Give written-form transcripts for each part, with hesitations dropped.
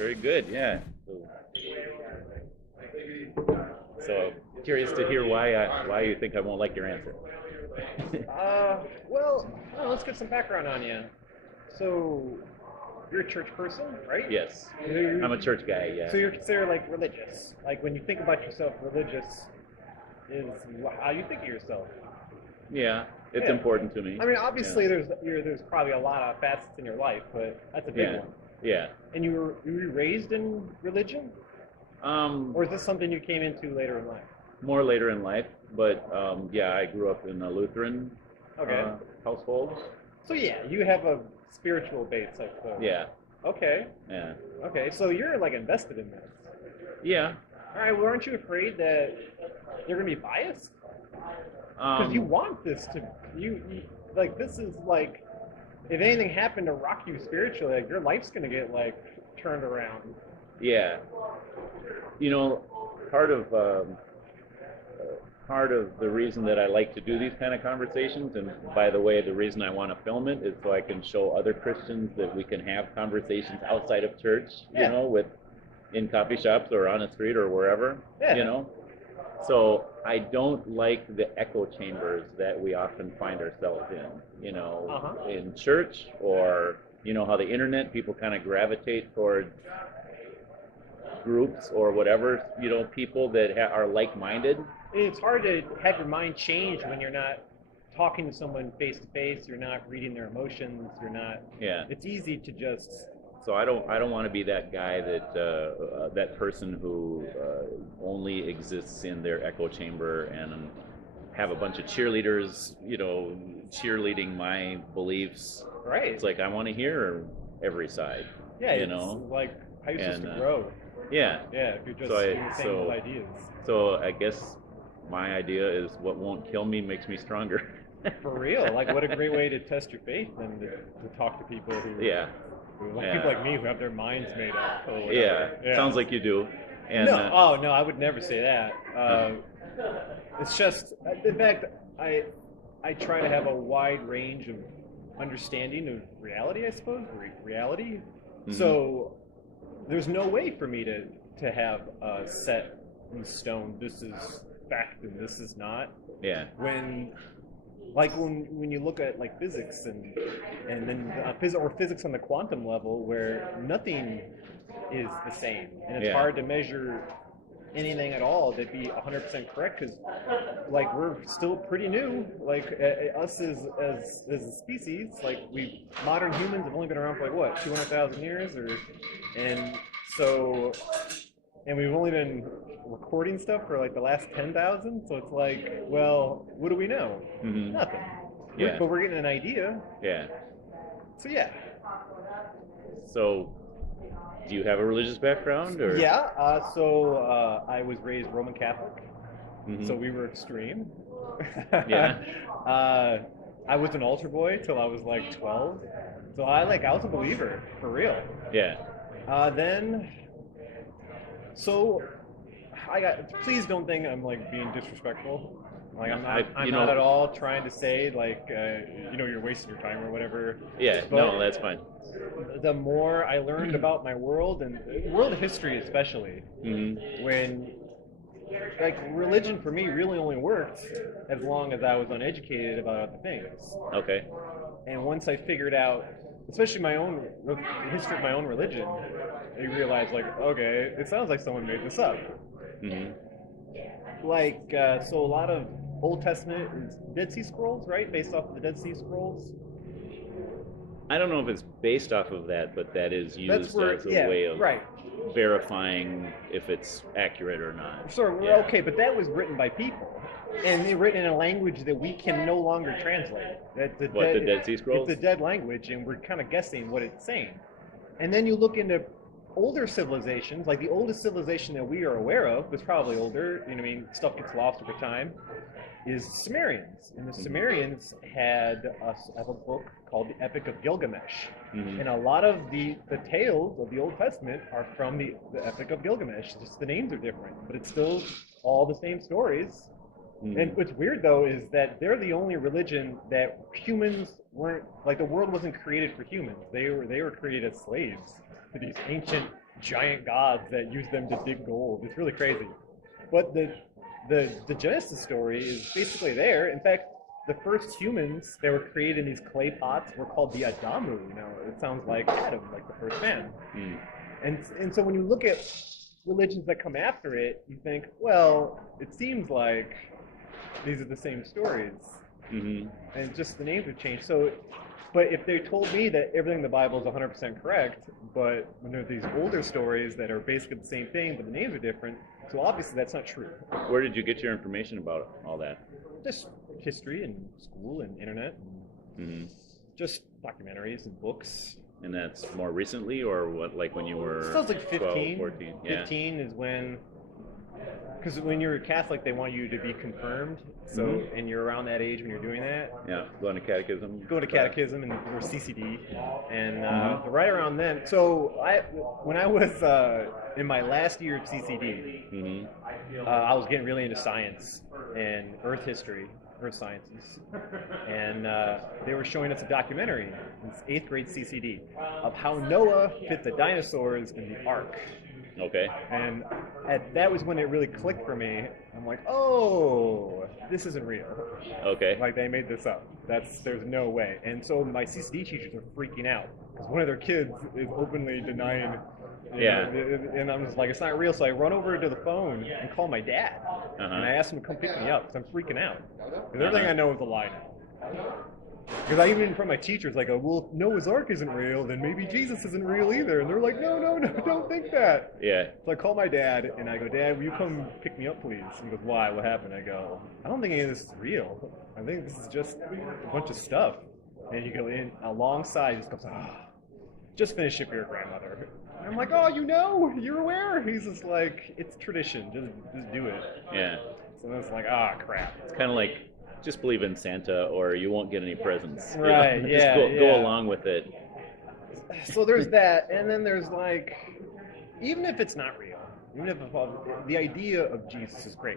Very good. Yeah. So curious to hear why you think I won't like your answer. Well, let's get some background on you. So, you're a church person, right? Yes, You're- I'm a church guy. Yeah. So you're considered like religious. Like when you think about yourself, religious is how you think of yourself. Yeah, it's Yeah. important to me. I mean, obviously, there's probably a lot of facets in your life, but that's a big Yeah. one. Yeah. And you were raised in religion, or is this something you came into later in life? More later in life, but yeah, I grew up in a Lutheran Okay. household. So yeah, you have a spiritual base, I suppose. Yeah. Okay. Yeah. Okay. So you're like invested in this. Yeah. All right. Well, aren't you afraid that you're gonna be biased? Because you want this to you like this is like if anything happened to rock you spiritually, like your life's gonna get like turned around. Yeah. You know, part of the reason that I like to do these kind of conversations, and by the way, the reason I want to film it is so I can show other Christians that we can have conversations outside of church, you Yeah. know, with in coffee shops or on the street or wherever, Yeah. you know. So I don't like the echo chambers that we often find ourselves in, you know, in church, or you know how the internet people kind of gravitate toward groups or whatever, you know, people that are like-minded. It's hard to have your mind change when you're not talking to someone face to face. You're not reading their emotions. You're not. Yeah. It's easy to just. So I don't want to be that guy that that person who only exists in their echo chamber and have a bunch of cheerleaders, you know, cheerleading my beliefs. Right. It's like I want to hear every side. Yeah. You It's know. like how you're supposed And, to grow. Yeah. Yeah. If you're just So doing the same old ideas. So I guess my idea is what won't kill me makes me stronger. For real. Like what a great way to test your faith than to talk to people who. Yeah. Like people like me who have their minds made up. Or whatever. Yeah. Sounds like you do. And, no, no, I would never say that. It's just, in fact, I try to have a wide range of understanding of reality, I suppose, reality. Mm-hmm. So there's no way for me to have set in stone, this is fact and this is not. Yeah. When you look at like physics and then physics on the quantum level where nothing is the same, and it's hard to measure anything at all to be 100% correct because like we're still pretty new, like us as a species, like modern humans have only been around for like what 200,000 years and we've only been recording stuff for like the last 10,000, so it's like, well, what do we know? Mm-hmm. Nothing. Yeah. But we're getting an idea. Yeah. So yeah. So, do you have a religious background, or? Yeah. I was raised Roman Catholic, so we were extreme. Yeah. I was an altar boy till I was like 12, so I was a believer for real. Yeah. So please don't think I'm like being disrespectful. Like I'm you not know, at all trying to say like you're wasting your time or whatever. Yeah, But no, that's fine. the more I learned about my world and world history especially, when like religion for me really only worked as long as I was uneducated about other things. Okay. And once I figured out, especially the history of my own religion, I realized like, okay, it sounds like someone made this up. Mm-hmm. Like, so a lot of Old Testament is Dead Sea Scrolls, right? Based off of the Dead Sea Scrolls. I don't know if it's based off of that, but that is used as a way of verifying if it's accurate or not. Sure, okay, but that was written by people. And they're written in a language that we can no longer translate. The Dead Sea Scrolls? It's a dead language, and we're kind of guessing what it's saying. And then you look into older civilizations, like the oldest civilization that we are aware of, was probably older, you know what I mean, stuff gets lost over time, is Sumerians. And the Sumerians have a book called the Epic of Gilgamesh. And a lot of the tales of the Old Testament are from the Epic of Gilgamesh. Just the names are different, but it's still all the same stories. And what's weird though is that they're the only religion that humans weren't, like the world wasn't created for humans. They were created as slaves to these ancient giant gods that use them to dig gold. It's really crazy. But the Genesis story is basically there. In fact, the first humans that were created in these clay pots were called the Adamu. It sounds like Adam, like the first man. Mm. And so when you look at religions that come after it, you think, well, it seems like these are the same stories. Mm-hmm. And just the names have changed. So, but if they told me that everything in the Bible is 100% correct, but when there are these older stories that are basically the same thing, but the names are different, so obviously that's not true. Where did you get your information about all that? Just history and school and internet, and just documentaries and books. And that's more recently, or what? Like when you were It sounds like 15. 12, 14? Yeah. 15 is when, because when you're a Catholic, they want you to be confirmed. So, and you're around that age when you're doing that. Yeah, going to catechism. Go to catechism and or CCD, and right around then. So when I was in my last year of CCD, I was getting really into science and Earth history, Earth sciences, and they were showing us a documentary, it's 8th grade CCD, of how Noah fit the dinosaurs in the Ark. Okay. And that was when it really clicked for me. I'm like, oh, this isn't real. Okay. Like they made this up. There's no way. And so my CCD teachers are freaking out because one of their kids is openly denying. Yeah. And I'm just like, it's not real. So I run over to the phone and call my dad, and I ask him to come pick me up because I'm freaking out. Because everything I know is a lie now. Because I even from my teachers, like, well, if Noah's Ark isn't real, then maybe Jesus isn't real either. And they're like, no, don't think that. Yeah. So I call my dad, and I go, Dad, will you come pick me up, please? And he goes, why? What happened? I go, I don't think any of this is real. I think this is just a bunch of stuff. And you go in alongside, he just goes, just finish it for your grandmother. And I'm like, oh, you're aware? He's just like, it's tradition. Just do it. Yeah. So I was like, crap. It's kind of like, just believe in Santa or you won't get any presents. Right, yeah. Just go along with it. So there's that, and then there's like, even if it's not real, even if the idea of Jesus is great,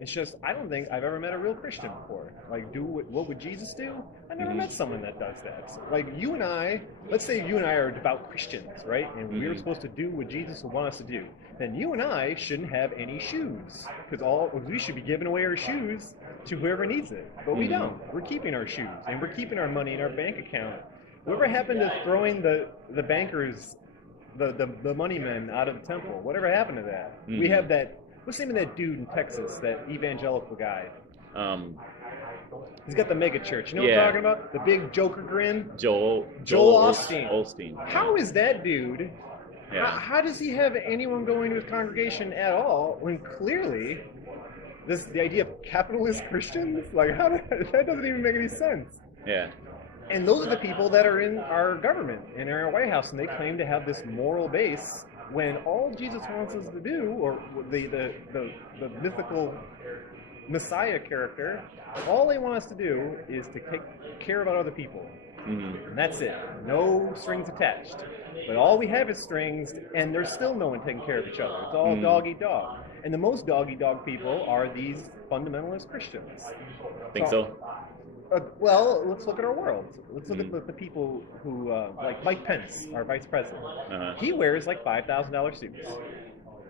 it's just, I don't think I've ever met a real Christian before. Like, what would Jesus do? I never met someone that does that. So, like, you and I, let's say you and I are devout Christians, right? And we were supposed to do what Jesus would want us to do. Then you and I shouldn't have any shoes, because we should be giving away our shoes to whoever needs it. But we don't. We're keeping our shoes, and we're keeping our money in our bank account. Whatever happened to throwing the bankers, the money men out of the temple? Whatever happened to that? We have that. What's the name of that dude in Texas, that evangelical guy? He's got the mega church. You know what I'm talking about? The big Joker grin? Joel Osteen. How is that dude? Yeah. How does he have anyone going to his congregation at all when clearly the idea of capitalist Christians? Like, that doesn't even make any sense. Yeah. And those are the people that are in our government, in our White House, and they claim to have this moral base when all Jesus wants us to do, or the mythical Messiah character, all they want us to do is to take care about other people. And that's it. No strings attached. But all we have is strings, and there's still no one taking care of each other. It's all dog eat dog. And the most dog eat dog people are these fundamentalist Christians. Think so? Well, let's look at our world. Let's look at the people who, like Mike Pence, our vice president. He wears like $5,000 suits.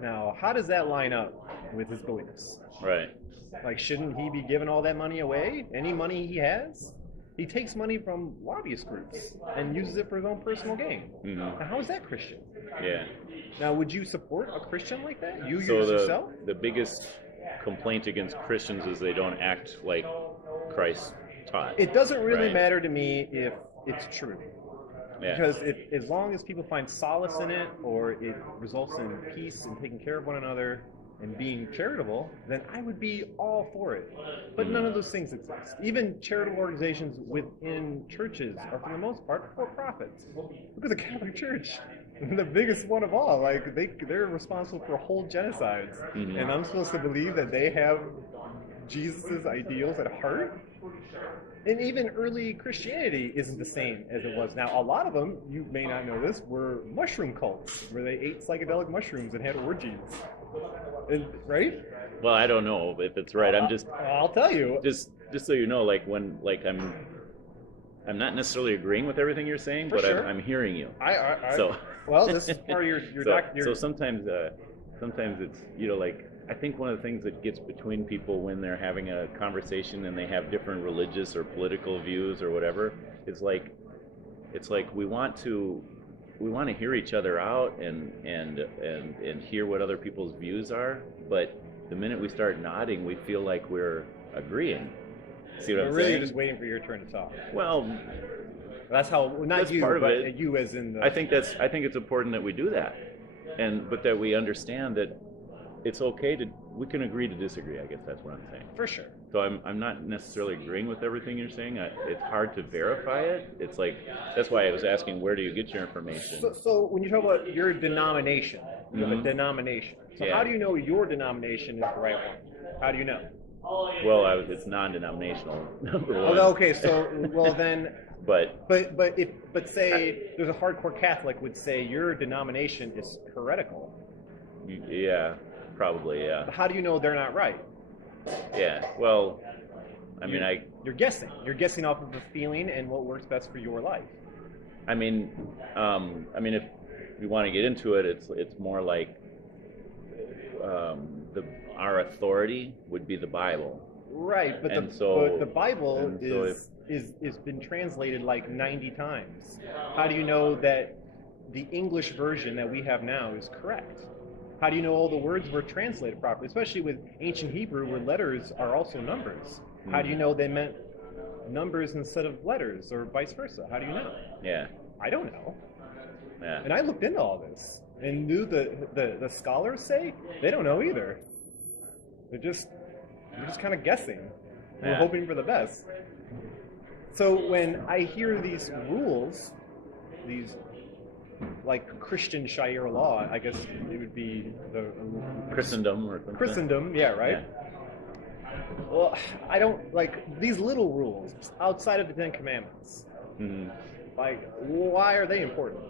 Now, how does that line up with his beliefs? Right. Like, shouldn't he be giving all that money away? Any money he has? He takes money from lobbyist groups and uses it for his own personal gain. Now, how is that Christian? Yeah. Now, would you support a Christian like that? You So yourself? the biggest complaint against Christians is they don't act like Christ taught. It doesn't really Right. matter to me if it's true. Yeah. Because as long as people find solace in it, or it results in peace and taking care of one another and being charitable, then I would be all for it. But none of those things exist. Even charitable organizations within churches are, for the most part, for profits. Look at the Catholic Church, the biggest one of all. Like they're responsible for whole genocides, and I'm supposed to believe that they have Jesus's ideals at heart? And even early Christianity isn't the same as it was now. A lot of them, you may not know this, were mushroom cults, where they ate psychedelic mushrooms and had orgies. Right? Well, I don't know if it's right. I'll tell you. Just so you know, like when I'm not necessarily agreeing with everything you're saying, but sure. I'm hearing you. I So Well, this is part of your So sometimes it's, like, I think one of the things that gets between people when they're having a conversation and they have different religious or political views or whatever, is like, it's like we want to hear each other out and hear what other people's views are, but the minute we start nodding, we feel like we're agreeing. See what I'm really saying? just waiting for your turn to talk. Well, That's how, not that's you, part of but it. you as in the... I think it's important that we do that, but that we understand that it's okay we can agree to disagree. I guess that's what I'm saying. For sure. So I'm not necessarily agreeing with everything you're saying. It's hard to verify it. It's like, that's why I was asking, where do you get your information? So when you talk about your denomination, you have a Mhm. denomination. So Yeah. how do you know your denomination is the right one? How do you know? Well, it's non-denominational, number one. Oh, okay, so, well then, But but say there's a hardcore Catholic would say your denomination is heretical. yeah, probably, yeah. How do you know they're not right? Yeah, well, I mean, You're guessing. You're guessing off of a feeling and what works best for your life. I mean, if you want to get into it, it's more like our authority would be the Bible. Right, but And the Bible and so is been translated like 90 times. How do you know that the English version that we have now is correct? How do you know all the words were translated properly, especially with ancient Hebrew where letters are also numbers? How do you know they meant numbers instead of letters, or vice versa? How do you know? Yeah, I don't know. yeah. And I looked into all this and knew the scholars say they don't know either. They're just kind of guessing. We're Yeah. hoping for the best. So when I hear these rules, these like Christian Shire law, I guess it would be the Christendom or something. Christendom, yeah, right? Well, I don't like these little rules outside of the Ten Commandments. Mhm. Like, why are they important?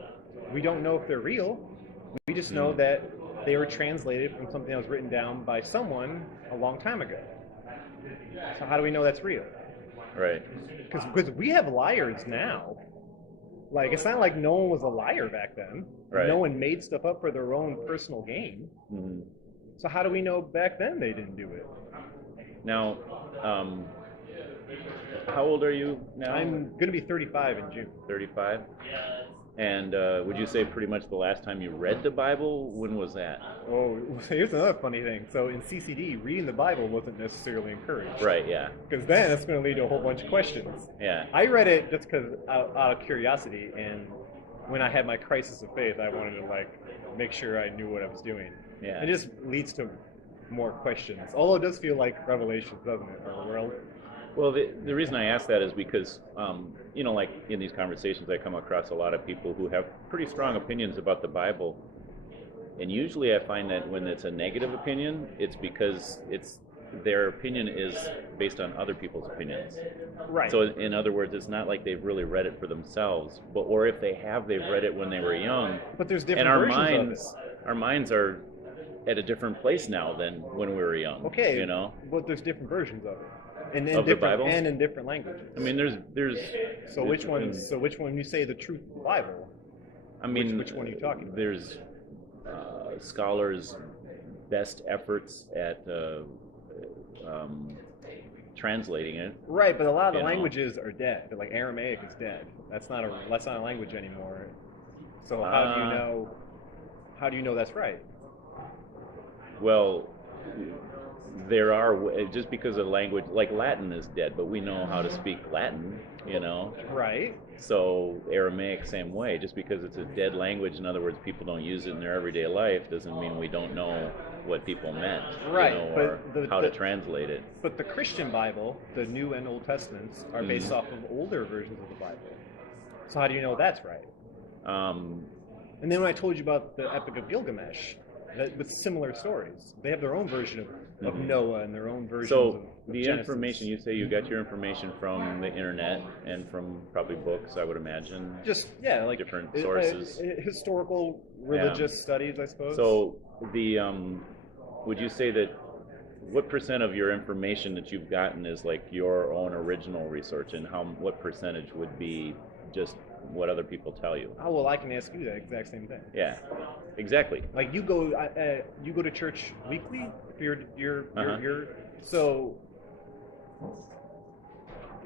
We don't know if they're real. We just know that they were translated from something that was written down by someone a long time ago. So how do we know that's real? Right. Because we have liars now. Like, it's not like no one was a liar back then. Right. No one made stuff up for their own personal gain. Mhm. So how do we know back then they didn't do it? Now, how old are you now? I'm going to be 35 in June. 35. And would you say pretty much the last time you read the Bible? When was that? Oh, here's another funny thing. So in CCD, reading the Bible wasn't necessarily encouraged. Right. Yeah. Because then it's going to lead to a whole bunch of questions. Yeah. I read it just because out of curiosity, and when I had my crisis of faith, I wanted to like make sure I knew what I was doing. Yeah. It just leads to more questions. Although it does feel like Revelation, doesn't it? Or Well, the reason I ask that is because, like in these conversations, I come across a lot of people who have pretty strong opinions about the Bible. And usually I find that when it's a negative opinion, it's because their opinion is based on other people's opinions. right. So in other words, it's not like they've really read it for themselves, or if they have, they've read it when they were young. But there's different And versions our minds are at a different place now than when we were young. Okay. You know? But there's different versions of it. And in Of the different, Bible? and in different languages. I mean, there's. So which one? So which one you say the truth Bible? I mean, which one are you talking about? There's scholars' best efforts at translating it. Right, but a lot of the You know. languages are dead. Like Aramaic is dead. That's not a language anymore. So how do you know that's right? Well, there are just because a language like Latin is dead, but we know how to speak Latin. Right. So Aramaic, same way. Just because it's a dead language, in other words, people don't use it in their everyday life, doesn't mean we don't know what people meant, Right, or but how to translate it. But the Christian Bible, the New and Old Testaments, are based off of older versions of the Bible. So how do you know that's right? And then when I told you about the Epic of Gilgamesh, with similar stories, they have their own version of Noah and their own versions of the Genesis. information, you say you got your information from the internet and from probably books, I would imagine. Just, like different sources. Historical, religious studies, I suppose. So would you say that what percent of your information that you've gotten is like your own original research, and what percentage would be just what other people tell you. Oh well, I can ask you that exact same thing. Yeah, exactly. Like you go to church weekly. If you're so.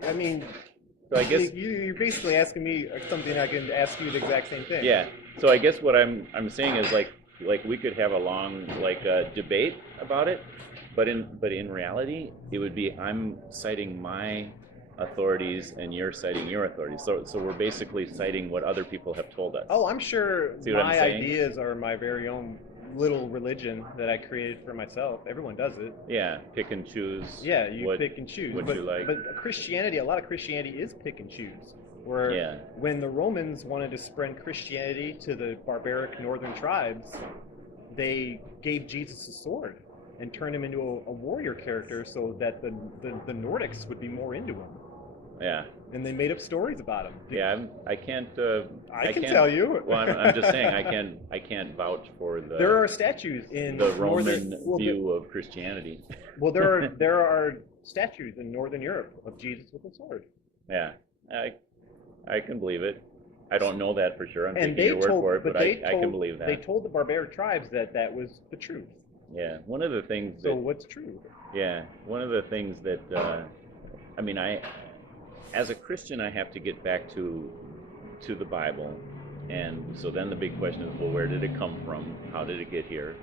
I mean, So I guess you're basically asking me something I can ask you the exact same thing. yeah. So I guess what I'm saying is like we could have a long debate about it, but in reality it would be I'm citing my authorities and you're citing your authorities. So we're basically citing what other people have told us. Oh, I'm sure See what I'm my saying? ideas are my very own little religion that I created for myself. Everyone does it. Yeah, pick and choose. Yeah, you pick and choose. What you like. But Christianity, a lot of Christianity is pick and choose. Where when the Romans wanted to spread Christianity to the barbaric northern tribes, they gave Jesus a sword and turned him into a warrior character so that the Nordics would be more into him. Yeah. And they made up stories about him. Yeah, I can't. I can tell you. Well, I'm just saying I can't vouch for the. There are statues in the Roman northern, view of Christianity. Well, there are statues in Northern Europe of Jesus with a sword. Yeah, I can believe it. I don't know that for sure. I'm And taking your word for it, but I told, can believe that. They told the barbaric tribes that was the truth. Yeah, one of the things. So what's true? Yeah, one of the things that as a Christian, I have to get back to the Bible, and so then the big question is, well, where did it come from? How did it get here?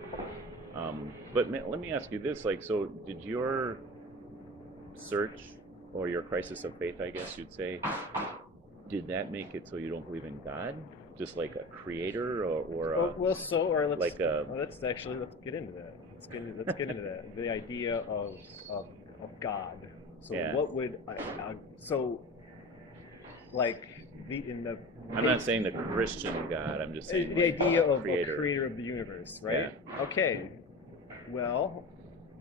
But let me ask you this: so did your search or your crisis of faith, I guess you'd say, did that make it so you don't believe in God, just like a creator let's get into that. Let's get into that. The idea of God. So what would I'm not saying the Christian God. I'm just saying the idea of creator. a creator of the universe, right? Yeah. Okay. Well,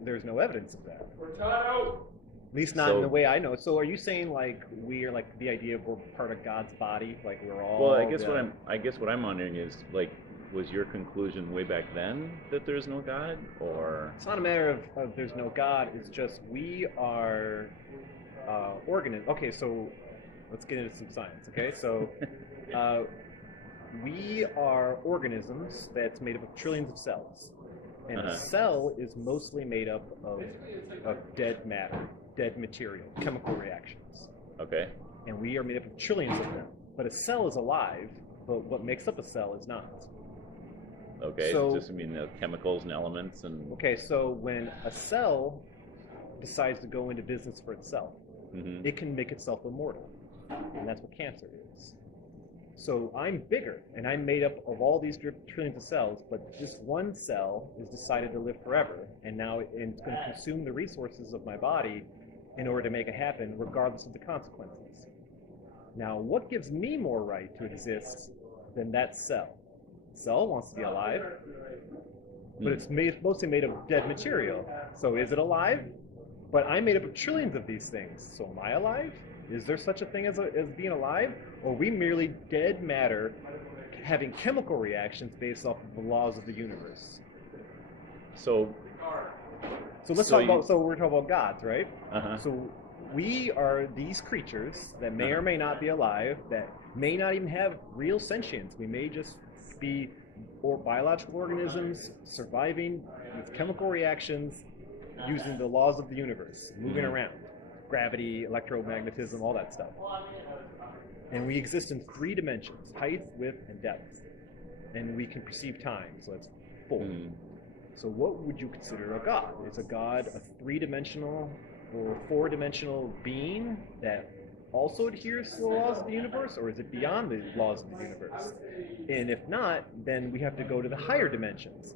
there's no evidence of that. We're taught out. At least not in the way I know. So are you saying we are the idea of we're part of God's body, like we're all? Well, I guess what I'm wondering is was your conclusion way back then that there's no God, or it's not a matter of there's no God. It's just we are organisms. Okay, so let's get into some science. Okay, so we are organisms that's made up of trillions of cells, and a cell is mostly made up of dead matter, dead material, chemical reactions. Okay. And we are made up of trillions of them. But a cell is alive, but what makes up a cell is not. Okay, so does this mean the chemicals and elements and... Okay, so when a cell decides to go into business for itself, it can make itself immortal. And that's what cancer is. So I'm bigger, and I'm made up of all these trillions of cells, but this one cell is decided to live forever, and now it's going to consume the resources of my body in order to make it happen, regardless of the consequences. Now, what gives me more right to exist than that cell? The cell wants to be alive, but it's mostly made of dead material. So is it alive? But I'm made up of trillions of these things. So am I alive? Is there such a thing as being alive? Or are we merely dead matter having chemical reactions based off of the laws of the universe? So let's talk about. So we're talking about gods, right? Uh-huh. So we are these creatures that may or may not be alive, that may not even have real sentience. We may just be biological organisms surviving with chemical reactions using the laws of the universe, moving around. Gravity, electromagnetism, all that stuff. And we exist in 3 dimensions, height, width, and depth. And we can perceive time, so that's 4. So what would you consider a god? Is a god a 3-dimensional or 4-dimensional being that also adheres to the laws of the universe, or is it beyond the laws of the universe? And if not, then we have to go to the higher dimensions.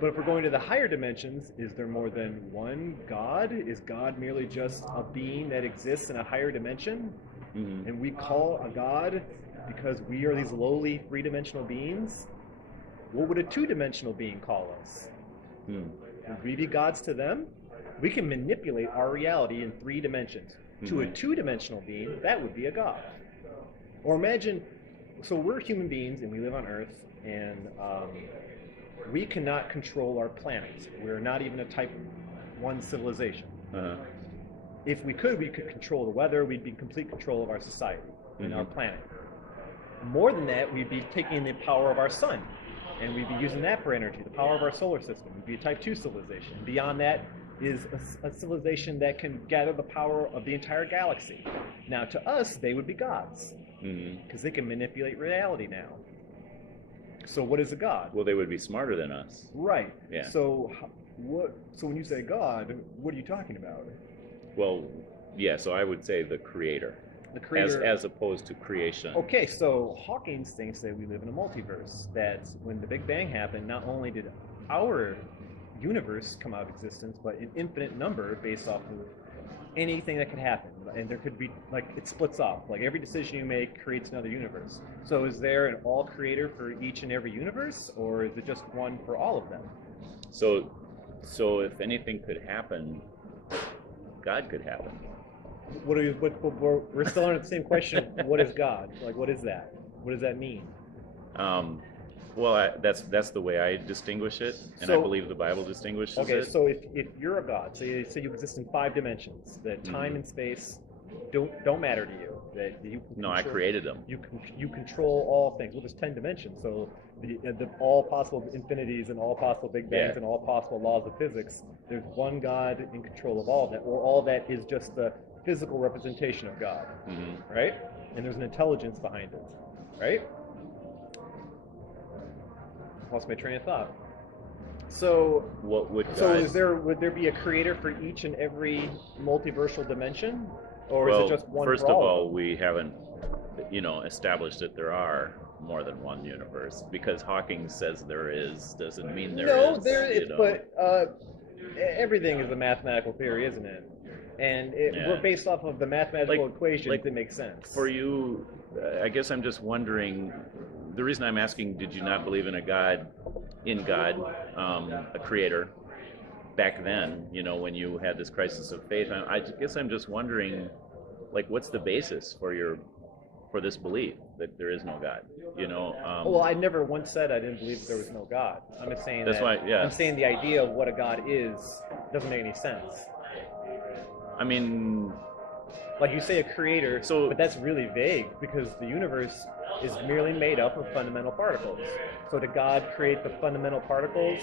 But if we're going to the higher dimensions, is there more than one God? Is God merely just a being that exists in a higher dimension? And we call a God because we are these lowly 3-dimensional beings? What would a 2-dimensional being call us? Would we be gods to them? We can manipulate our reality in 3 dimensions. To a 2-dimensional being, that would be a god. Or imagine, so we're human beings and we live on Earth, and we cannot control our planet. We're not even a type 1 civilization. If we could control the weather. We'd be in complete control of our society and our planet. More than that, we'd be taking the power of our sun, and we'd be using that for energy, the power of our solar system. We'd be a type 2 civilization. Beyond that is a civilization that can gather the power of the entire galaxy. Now, to us, they would be gods, because they can manipulate reality now. So what is a god? Well, they would be smarter than us. Right. Yeah. So when you say God, what are you talking about? Well, yeah, so I would say the creator. The creator. As opposed to creation. Okay, so Hawking thinks that we live in a multiverse, that when the Big Bang happened, not only did our universe come out of existence, but an infinite number based off of anything that could happen. And there could be, like, it splits off. Like, every decision you make creates another universe. So is there an all creator for each and every universe, or is it just one for all of them? So if anything could happen, God could happen. We're still on the same question. What is God? Like, what is that? What does that mean? Well, that's the way I distinguish it, and I believe the Bible distinguishes it. Okay, so if you're a God, so you exist in 5 dimensions, that time and space don't matter to you. That you can I created them. You control all things. Well, there's 10 dimensions, so the all possible infinities and all possible big bangs and all possible laws of physics. There's one God in control of all of that, or all that is just the physical representation of God, right? And there's an intelligence behind it, right? Lost my train of thought. So what would God... would there be a creator for each and every multiversal dimension, or is it just one? First of all, we haven't, established that there are more than one universe, because Hawking says there is. Doesn't mean there is. No, there is, but everything is a mathematical theory, isn't it? And we're based off of the mathematical equations that make sense. For you, I guess I'm just wondering, the reason I'm asking, did you not believe in a God, a creator, back then, when you had this crisis of faith? I guess I'm just wondering, what's the basis for this belief that there is no God? Well, I never once said I didn't believe that there was no God. I'm just saying I'm saying the idea of what a God is doesn't make any sense. I mean, like you say a creator, but that's really vague, because the universe is merely made up of fundamental particles. So did God create the fundamental particles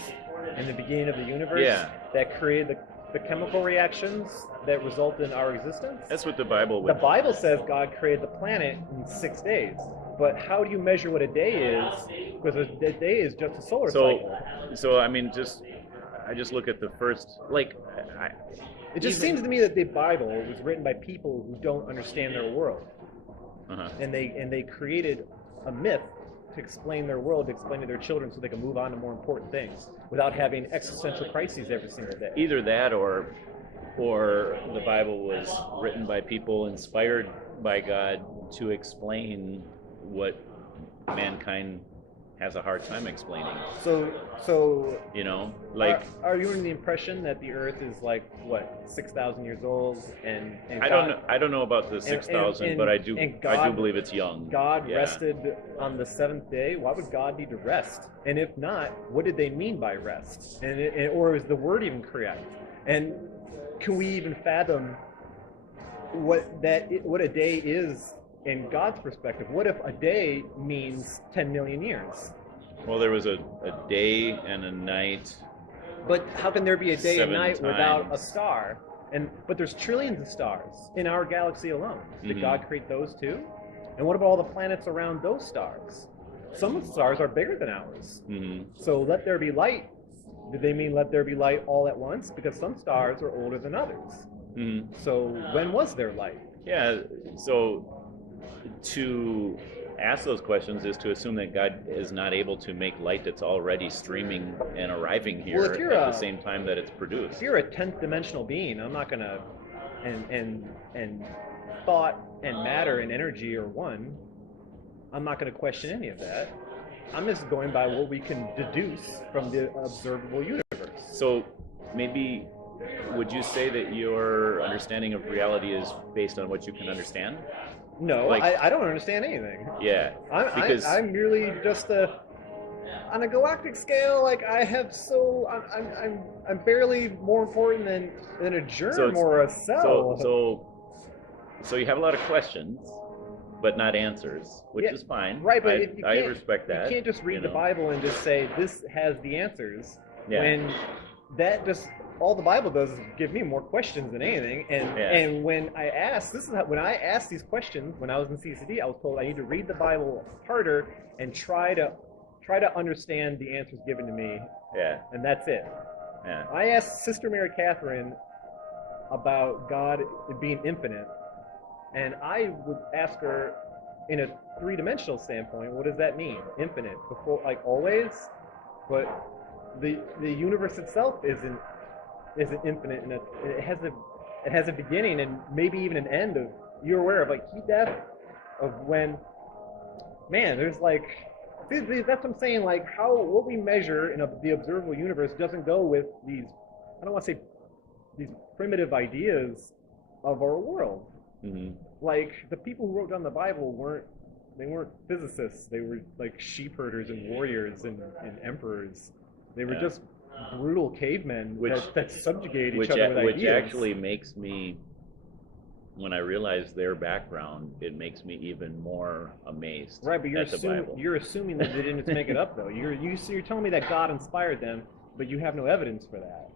in the beginning of the universe that created the chemical reactions that result in our existence? That's what the Bible would... The Bible says God created the planet in 6 days. But how do you measure what a day is? Because a day is just a solar cycle. So I mean, I just look at the first, it just seems to me that the Bible was written by people who don't understand their world. And they created a myth to explain their world, to explain to their children, so they can move on to more important things without having existential crises every single day. Either that, or the Bible was written by people inspired by God to explain what mankind has a hard time explaining. So are you under the impression that the Earth is 6,000 years old, and I don't know about the 6,000, but I do believe it's young. God rested on the 7th day. Why would God need to rest? And if not, what did they mean by rest? Or is the word even correct? And can we even fathom what a day is in God's perspective? What if a day means 10 million years? Well, there was a day and a night. But how can there be a day and night times without a star? But there's trillions of stars in our galaxy alone. Did God create those too? And what about all the planets around those stars? Some of the stars are bigger than ours. So let there be light. Did they mean let there be light all at once? Because some stars are older than others. So when was there light? Yeah, so to ask those questions is to assume that God is not able to make light that's already streaming and arriving here at the same time that it's produced. If you're a 10th dimensional being, I'm not gonna, and thought and matter and energy are one, I'm not gonna question any of that. I'm just going by what we can deduce from the observable universe. So maybe, would you say that your understanding of reality is based on what you can understand? No, I don't understand anything. Yeah, I'm merely just on a galactic scale. I'm barely more important than a germ or a cell. So you have a lot of questions, but not answers, which Yeah, is fine. right, but I respect that. You can't just read you the know. Bible and just say this has the answers. Yeah. When that just all the Bible does is give me more questions than anything. And when I asked, when I asked these questions when I was in CCD, I was told I need to read the Bible harder and try to understand the answers given to me. Yeah. And that's it. Yeah. I asked Sister Mary Catherine about God being infinite, and I would ask her in a three-dimensional standpoint, what does that mean? Infinite, before, like always, but the universe itself isn't infinite, and it has a beginning and maybe even an end. Of you're aware of like heat death, of when, man, there's like. That's what I'm saying. Like what we measure in the observable universe doesn't go with these. I don't want to say these primitive ideas of our world. Mm-hmm. Like the people who wrote down the Bible weren't physicists. They were like sheep herders and warriors and emperors. They were just brutal cavemen that subjugated each other with ideas. Which actually makes me, when I realize their background, it makes me even more amazed. Right, but you're assuming that they didn't just make it up, though. You're telling me that God inspired them, but you have no evidence for that.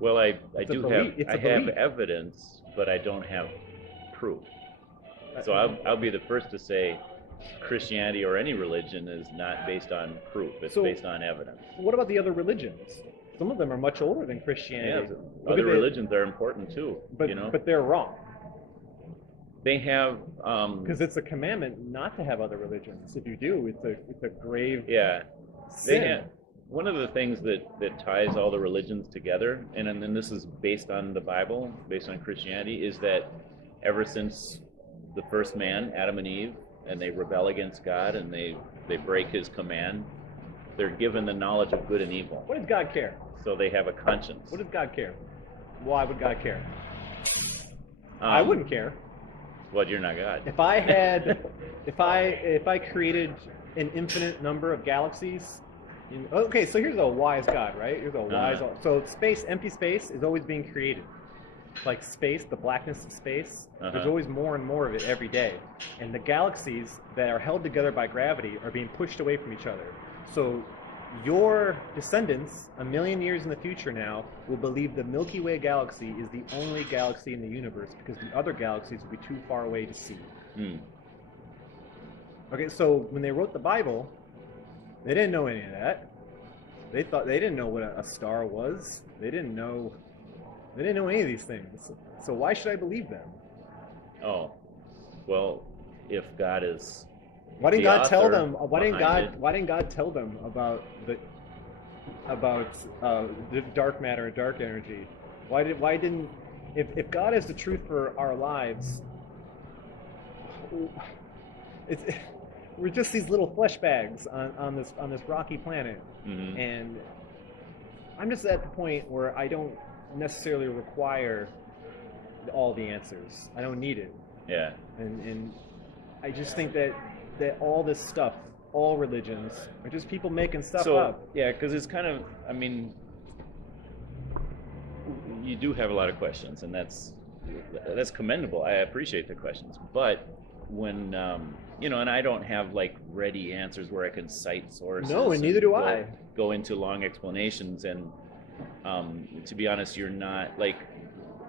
Well, I have evidence, but I don't have proof. So I'll be the first to say Christianity or any religion is not based on proof. It's based on evidence. What about the other religions? Some of them are much older than Christianity. Yeah, other religions are important too. But they're wrong. They have because it's a commandment not to have other religions. If you do, it's a grave sin. One of the things that ties all the religions together, and then this is based on the Bible, based on Christianity, is that ever since the first man, Adam and Eve, and they rebel against God and they break His command, they're given the knowledge of good and evil. What does God care? So they have a conscience. What does God care? Why would God care? I wouldn't care. Well, you're not God. If I had, if I created an infinite number of galaxies, okay, so here's a wise God, right? Here's a wise. So empty space is always being created. Like space, the blackness of space, there's always more and more of it every day. And the galaxies that are held together by gravity are being pushed away from each other. So your descendants, 1 million years in the future now, will believe the Milky Way galaxy is the only galaxy in the universe because the other galaxies will be too far away to see. Okay, so when they wrote the Bible, they didn't know any of that. They didn't know what a star was. They didn't know any of these things. So why should I believe them? Oh, well, if God is Why didn't God tell them? Why didn't God tell them about the dark matter and dark energy? Why didn't if God is the truth for our lives, we're just these little flesh bags on this rocky planet, and I'm just at the point where I don't necessarily require all the answers. I don't need it. Yeah. And I just think that all this stuff, all religions, are just people making stuff up. Yeah, because it's kind of, I mean, you do have a lot of questions, and that's commendable. I appreciate the questions, but when and I don't have like ready answers where I can cite sources. No, and neither do I. Go into long explanations, and to be honest, you're not like.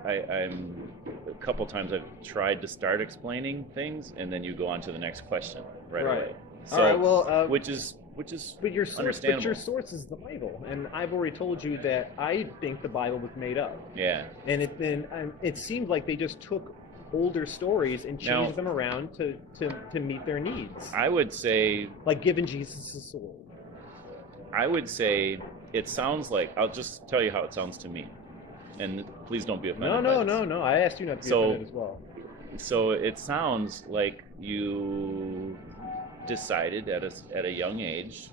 I'm a couple times I've tried to start explaining things, and then you go on to the next question right away. So, all right, well, which is understandable. But your source is the Bible, and I've already told you that I think the Bible was made up. Yeah. And it seemed like they just took older stories and changed them around to meet their needs. I would say, like giving Jesus a sword. I would say it sounds like, I'll just tell you how it sounds to me. And please don't be offended. No. I asked you not to be offended as well. So it sounds like you decided at a young age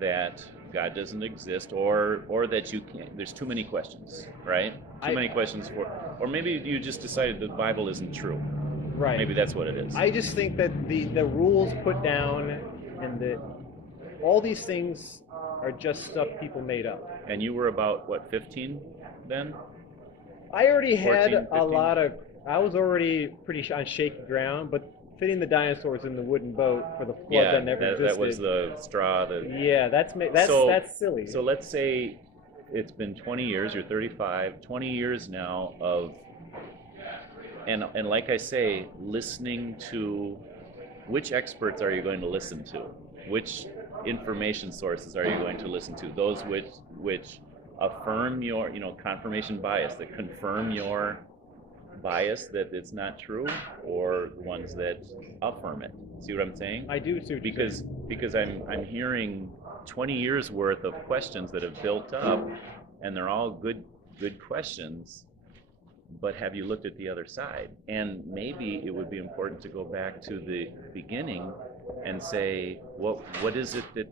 that God doesn't exist, or that you can't. There's too many questions, right? Too many questions or maybe you just decided the Bible isn't true. Right. Maybe that's what it is. I just think that the rules put down and that all these things are just stuff people made up. And you were about, what, 15 then? I already 14, had 15? I was already pretty on shaky ground, but fitting the dinosaurs in the wooden boat for the flood Yeah, that never existed. that was the straw. Yeah, that's silly. So let's say it's been 20 years, you're 35, 20 years now of, and like I say, listening to, which experts are you going to listen to? Which information sources are you going to listen to? Those which affirm your, confirmation bias, that confirm your bias that it's not true, or ones that affirm it. See what I'm saying? I do see what you're saying. Because I'm hearing 20 years worth of questions that have built up, and they're all good questions, but have you looked at the other side? And maybe it would be important to go back to the beginning and say, what is it that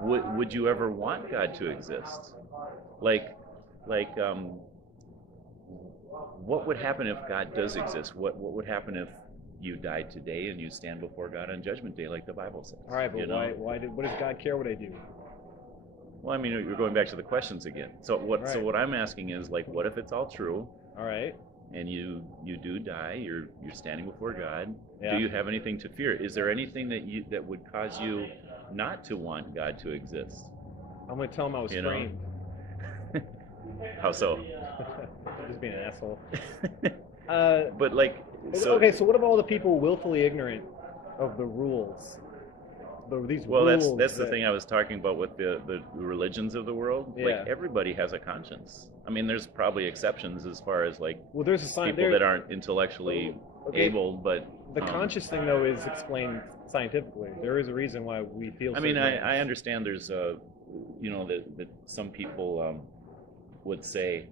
would you ever want God to exist? Like what would happen if God does exist? What would happen if you died today and you stand before God on Judgment Day, like the Bible says? All right, but what does God care what I do? Well, I mean, you're going back to the questions again. So what? Right. So what I'm asking is, like, what if it's all true? All right. And you do die. You're standing before God. Yeah. Do you have anything to fear? Is there anything that would cause you not to want God to exist? I'm going to tell him I was framed. How so? Just being an asshole. But like, so okay. So what about all the people willfully ignorant of the rules? That's the thing I was talking about with the religions of the world. Yeah. Like, everybody has a conscience. I mean, there's probably exceptions as far as, like, there's a sign people that aren't intellectually able, but the conscious thing, though, is explained scientifically. There is a reason why we feel. I mean, I understand there's that some people would say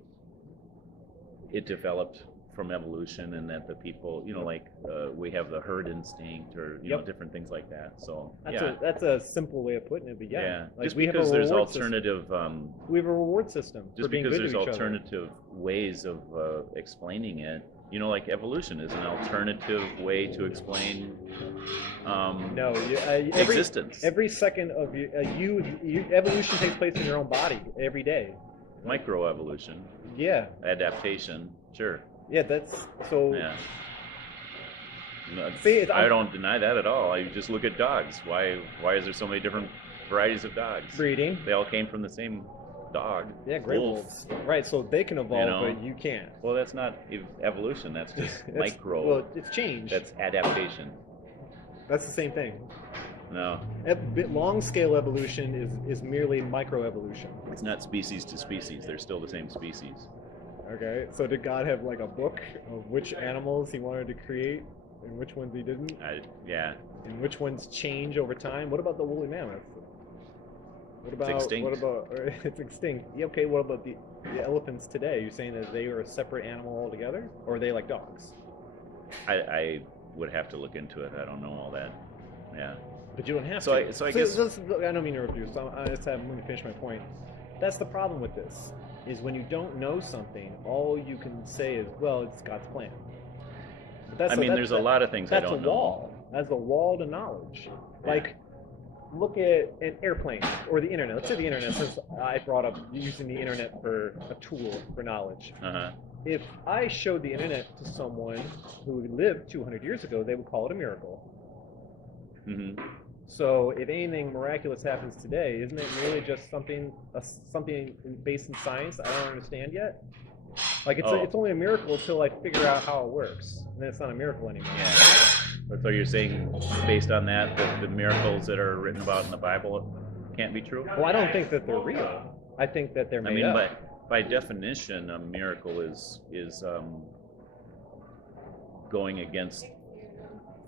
it developed from evolution, and that the people, we have the herd instinct, or different things like that. So that's a simple way of putting it, but like, just because there's alternative we have a reward system just for being because good there's to each alternative ways of explaining it. Like evolution is an alternative way to explain existence. Every second of evolution takes place in your own body every day. Microevolution. Yeah. Adaptation. Sure. Yeah, that's so. Yeah. No, I don't deny that at all. I just look at dogs. Why is there so many different varieties of dogs? Breeding. They all came from the same dog. Yeah, gray wolves. Right, so they can evolve, but you can't. Well, that's not evolution. That's just micro. Well, it's change. That's adaptation. That's the same thing. No. Long scale evolution is merely microevolution. It's not species to species. They're still the same species. Okay, so did God have like a book of which animals he wanted to create and which ones he didn't? Yeah. And which ones change over time? What about the woolly mammoth? It's extinct. It's extinct? Yeah, okay, what about the elephants today? You're saying that they are a separate animal altogether? Or are they like dogs? I would have to look into it. I don't know all that. Yeah. But you don't have to. So I guess... I don't mean to interrupt you, so let me finish my point. That's the problem with this, is when you don't know something, all you can say is, well, it's God's plan. But there's a lot of things I don't know. That's a wall. That's a wall to knowledge. Yeah. Like, look at an airplane or the internet. Let's say the internet, since I brought up using the internet for a tool for knowledge. Uh-huh. If I showed the internet to someone who lived 200 years ago, they would call it a miracle. Mm-hmm. So if anything miraculous happens today, isn't it really just something based in science I don't understand yet? Like, it's only a miracle until I figure out how it works. And then it's not a miracle anymore. Yeah. So you're saying, based on that, the miracles that are written about in the Bible can't be true? Well, I don't think that they're real. I think that they're made up. But by definition, a miracle is going against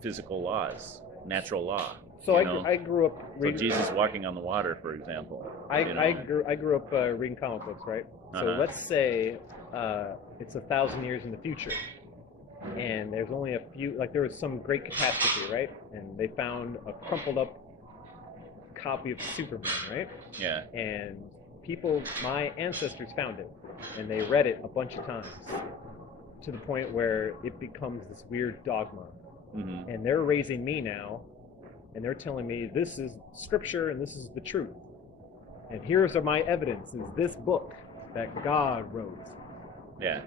physical laws, natural law. So I grew up reading. So Jesus walking on the water, for example. I grew up reading comic books, right? So let's say it's 1,000 years in the future, and there's only a few. Like, there was some great catastrophe, right? And they found a crumpled up copy of Superman, right? Yeah. And my ancestors found it, and they read it a bunch of times, to the point where it becomes this weird dogma. Mm-hmm. And they're raising me now. And they're telling me this is scripture and this is the truth. And here's my evidence, is this book that God wrote. Yeah.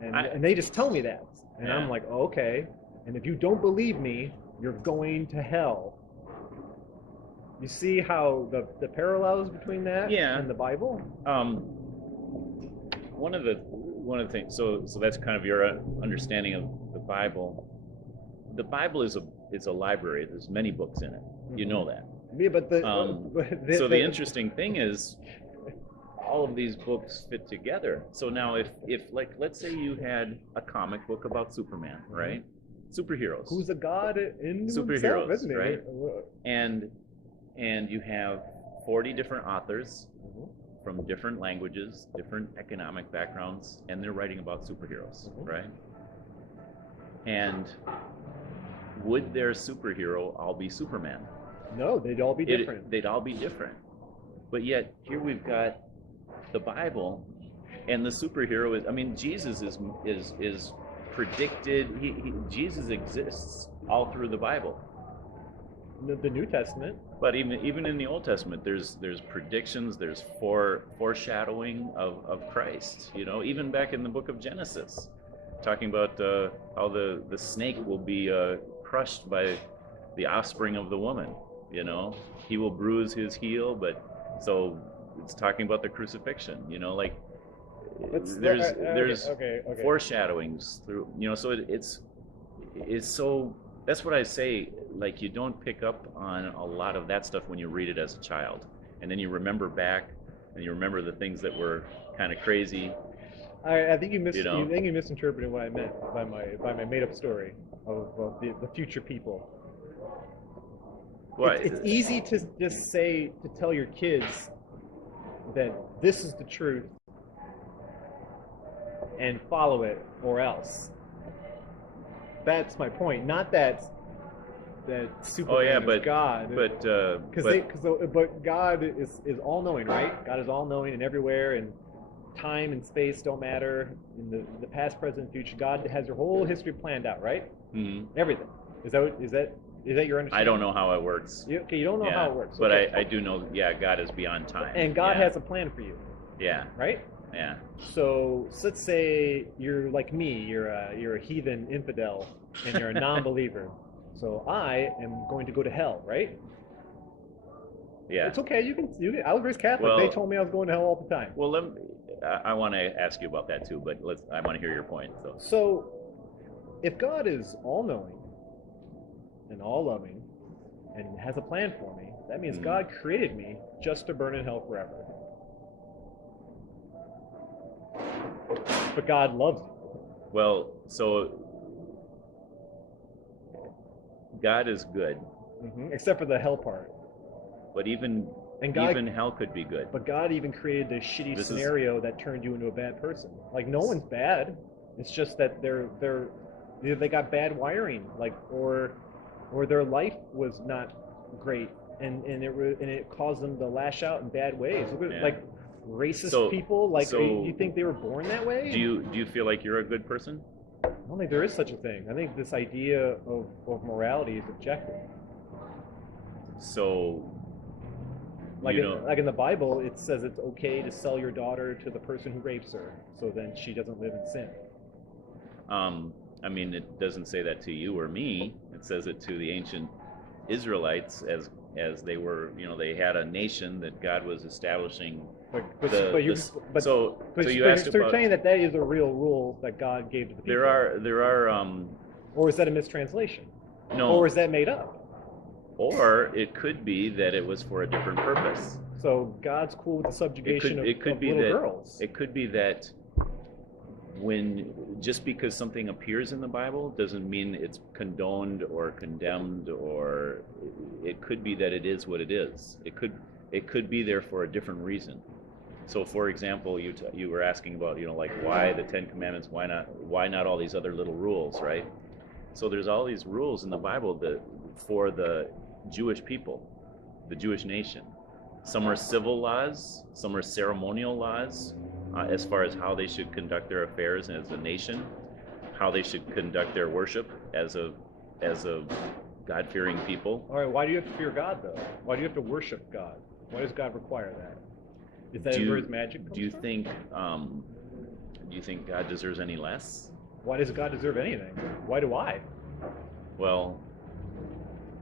And they just tell me that. And yeah. I'm like, oh, okay. And if you don't believe me, you're going to hell. You see how the parallels between that and the Bible? One of the things. So that's kind of your understanding of the Bible. The Bible is a library. There's many books in it. You know that. Yeah, but so the interesting thing is, all of these books fit together. So now, if like, let's say you had a comic book about Superman, right? Superheroes. Who's a god in superheroes, himself, isn't he? Right? And you have 40 different authors from different languages, different economic backgrounds, and they're writing about superheroes, right? And would their superhero all be Superman? No, they'd all be different. They'd all be different. But yet, here we've got the Bible, and the superhero is, I mean, Jesus is predicted. Jesus exists all through the Bible. The New Testament. But even in the Old Testament, there's predictions, there's foreshadowing of Christ. You know, even back in the book of Genesis, talking about how the snake will be crushed by the offspring of the woman. You know, he will bruise his heel, but so it's talking about the crucifixion. You know, like there's foreshadowings through. You know, so it's so. That's what I say. Like, you don't pick up on a lot of that stuff when you read it as a child, and then you remember back, and you remember the things that were kind of crazy. I think you misinterpreted what I meant by my made up story of the future people. It's easy to just tell your kids that this is the truth and follow it or else. That's my point. Not that Superman is God. But God is all knowing, right? God is all knowing and everywhere, and time and space don't matter. In the past, present, future, God has your whole history planned out, right? Mm-hmm. Everything. Is that your understanding? I don't know how it works. You don't know how it works. But I do know, God is beyond time. And God has a plan for you. Yeah. Right? Yeah. So let's say you're like me, you're a heathen infidel, and you're a non-believer. So I am going to go to hell, right? Yeah. It's okay. You can. I was raised Catholic. They told me I was going to hell all the time. Well, I want to ask you about that too, but I want to hear your point. So if God is all-knowing and all-loving and has a plan for me, that means God created me just to burn in hell forever. But God loves you. Well, so God is good. Except for the hell part. But even hell could be good. But God even created this shitty scenario that turned you into a bad person. Like, no one's bad. It's just that they got bad wiring, like, or their life was not great, and it caused them to lash out in bad ways. Look at like racist people. Like, you think they were born that way? Do you feel like you're a good person? I don't think there is such a thing. I think this idea of morality is objective. So, like in the Bible, it says it's okay to sell your daughter to the person who rapes her, so then she doesn't live in sin. I mean, it doesn't say that to you or me. It says it to the ancient Israelites as they were, they had a nation that God was establishing. You're saying that is a real rule that God gave to the people. There are. Or is that a mistranslation? No. Or is that made up? Or it could be that it was for a different purpose. So God's cool with the subjugation of little girls. It could be that just because something appears in the Bible doesn't mean it's condoned or condemned, or it could be that it is what it is. It could be there for a different reason. So, for example, you were asking about, like, why the Ten Commandments? Why not all these other little rules, right? So there's all these rules in the Bible for the Jewish people, the Jewish nation. Some are civil laws, some are ceremonial laws, as far as how they should conduct their affairs as a nation, how they should conduct their worship as a God-fearing people. All right, why do you have to fear God, though? Why do you have to worship God? Why does God require that? Is that where his magic comes from? Do you think God deserves any less? Why does God deserve anything? Why do I? Well,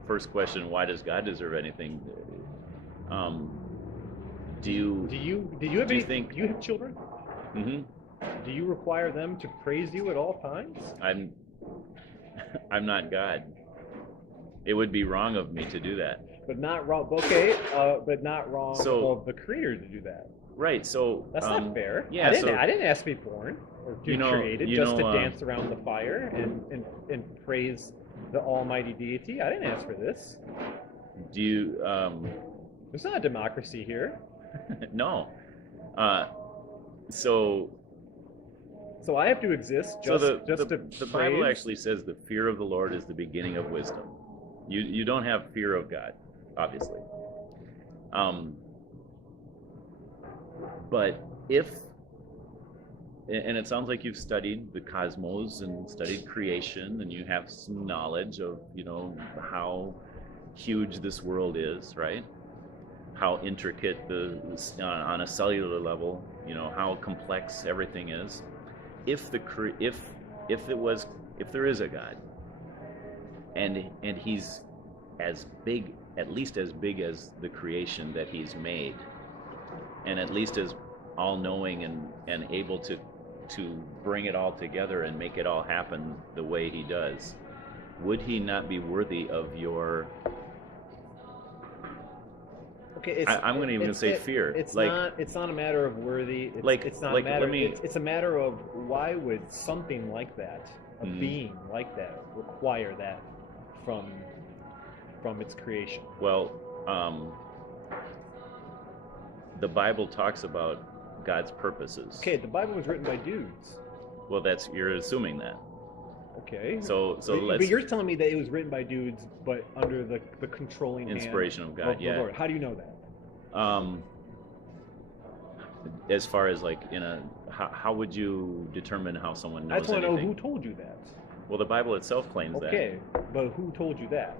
first question: why does God deserve anything? Um, do you Do you have do you any? think? Do you have children? Hmm. Do you require them to praise you at all times? I'm I'm not God. It would be wrong of me to do that. But not wrong. Okay, but not wrong So of the Creator to do that. right. So That's not fair. yeah. So I didn't ask to be born or to be created just to dance around the fire and praise the Almighty Deity. I didn't ask for this. do you? There's not a democracy here. No. Uh, so So I have to exist so just to the Bible praise? actually says the fear of the Lord is the beginning of wisdom. You don't have fear of God, obviously. But if, and it sounds like you've studied the cosmos and studied creation, and you have some knowledge of, how huge this world is, right? How intricate on a cellular level, how complex everything is. If there is a God, and he's as big, at least as big as the creation that he's made, and at least as all-knowing and able to bring it all together and make it all happen the way he does, would he not be worthy of your? Okay, I'm going to even say fear. It's not a matter of worthy. It's not a matter. It's a matter of why would something like that, a being like that, require that from its creation? Well, the Bible talks about God's purposes. Okay, the Bible was written by dudes. Well, you're assuming that. Okay. So but you're telling me that it was written by dudes, but under the controlling inspiration hand of God. the Lord. How do you know that? As far as like how would you determine how someone knows I just want to know anything? who told you that. Well, the Bible itself claims that. Okay, but who told you that?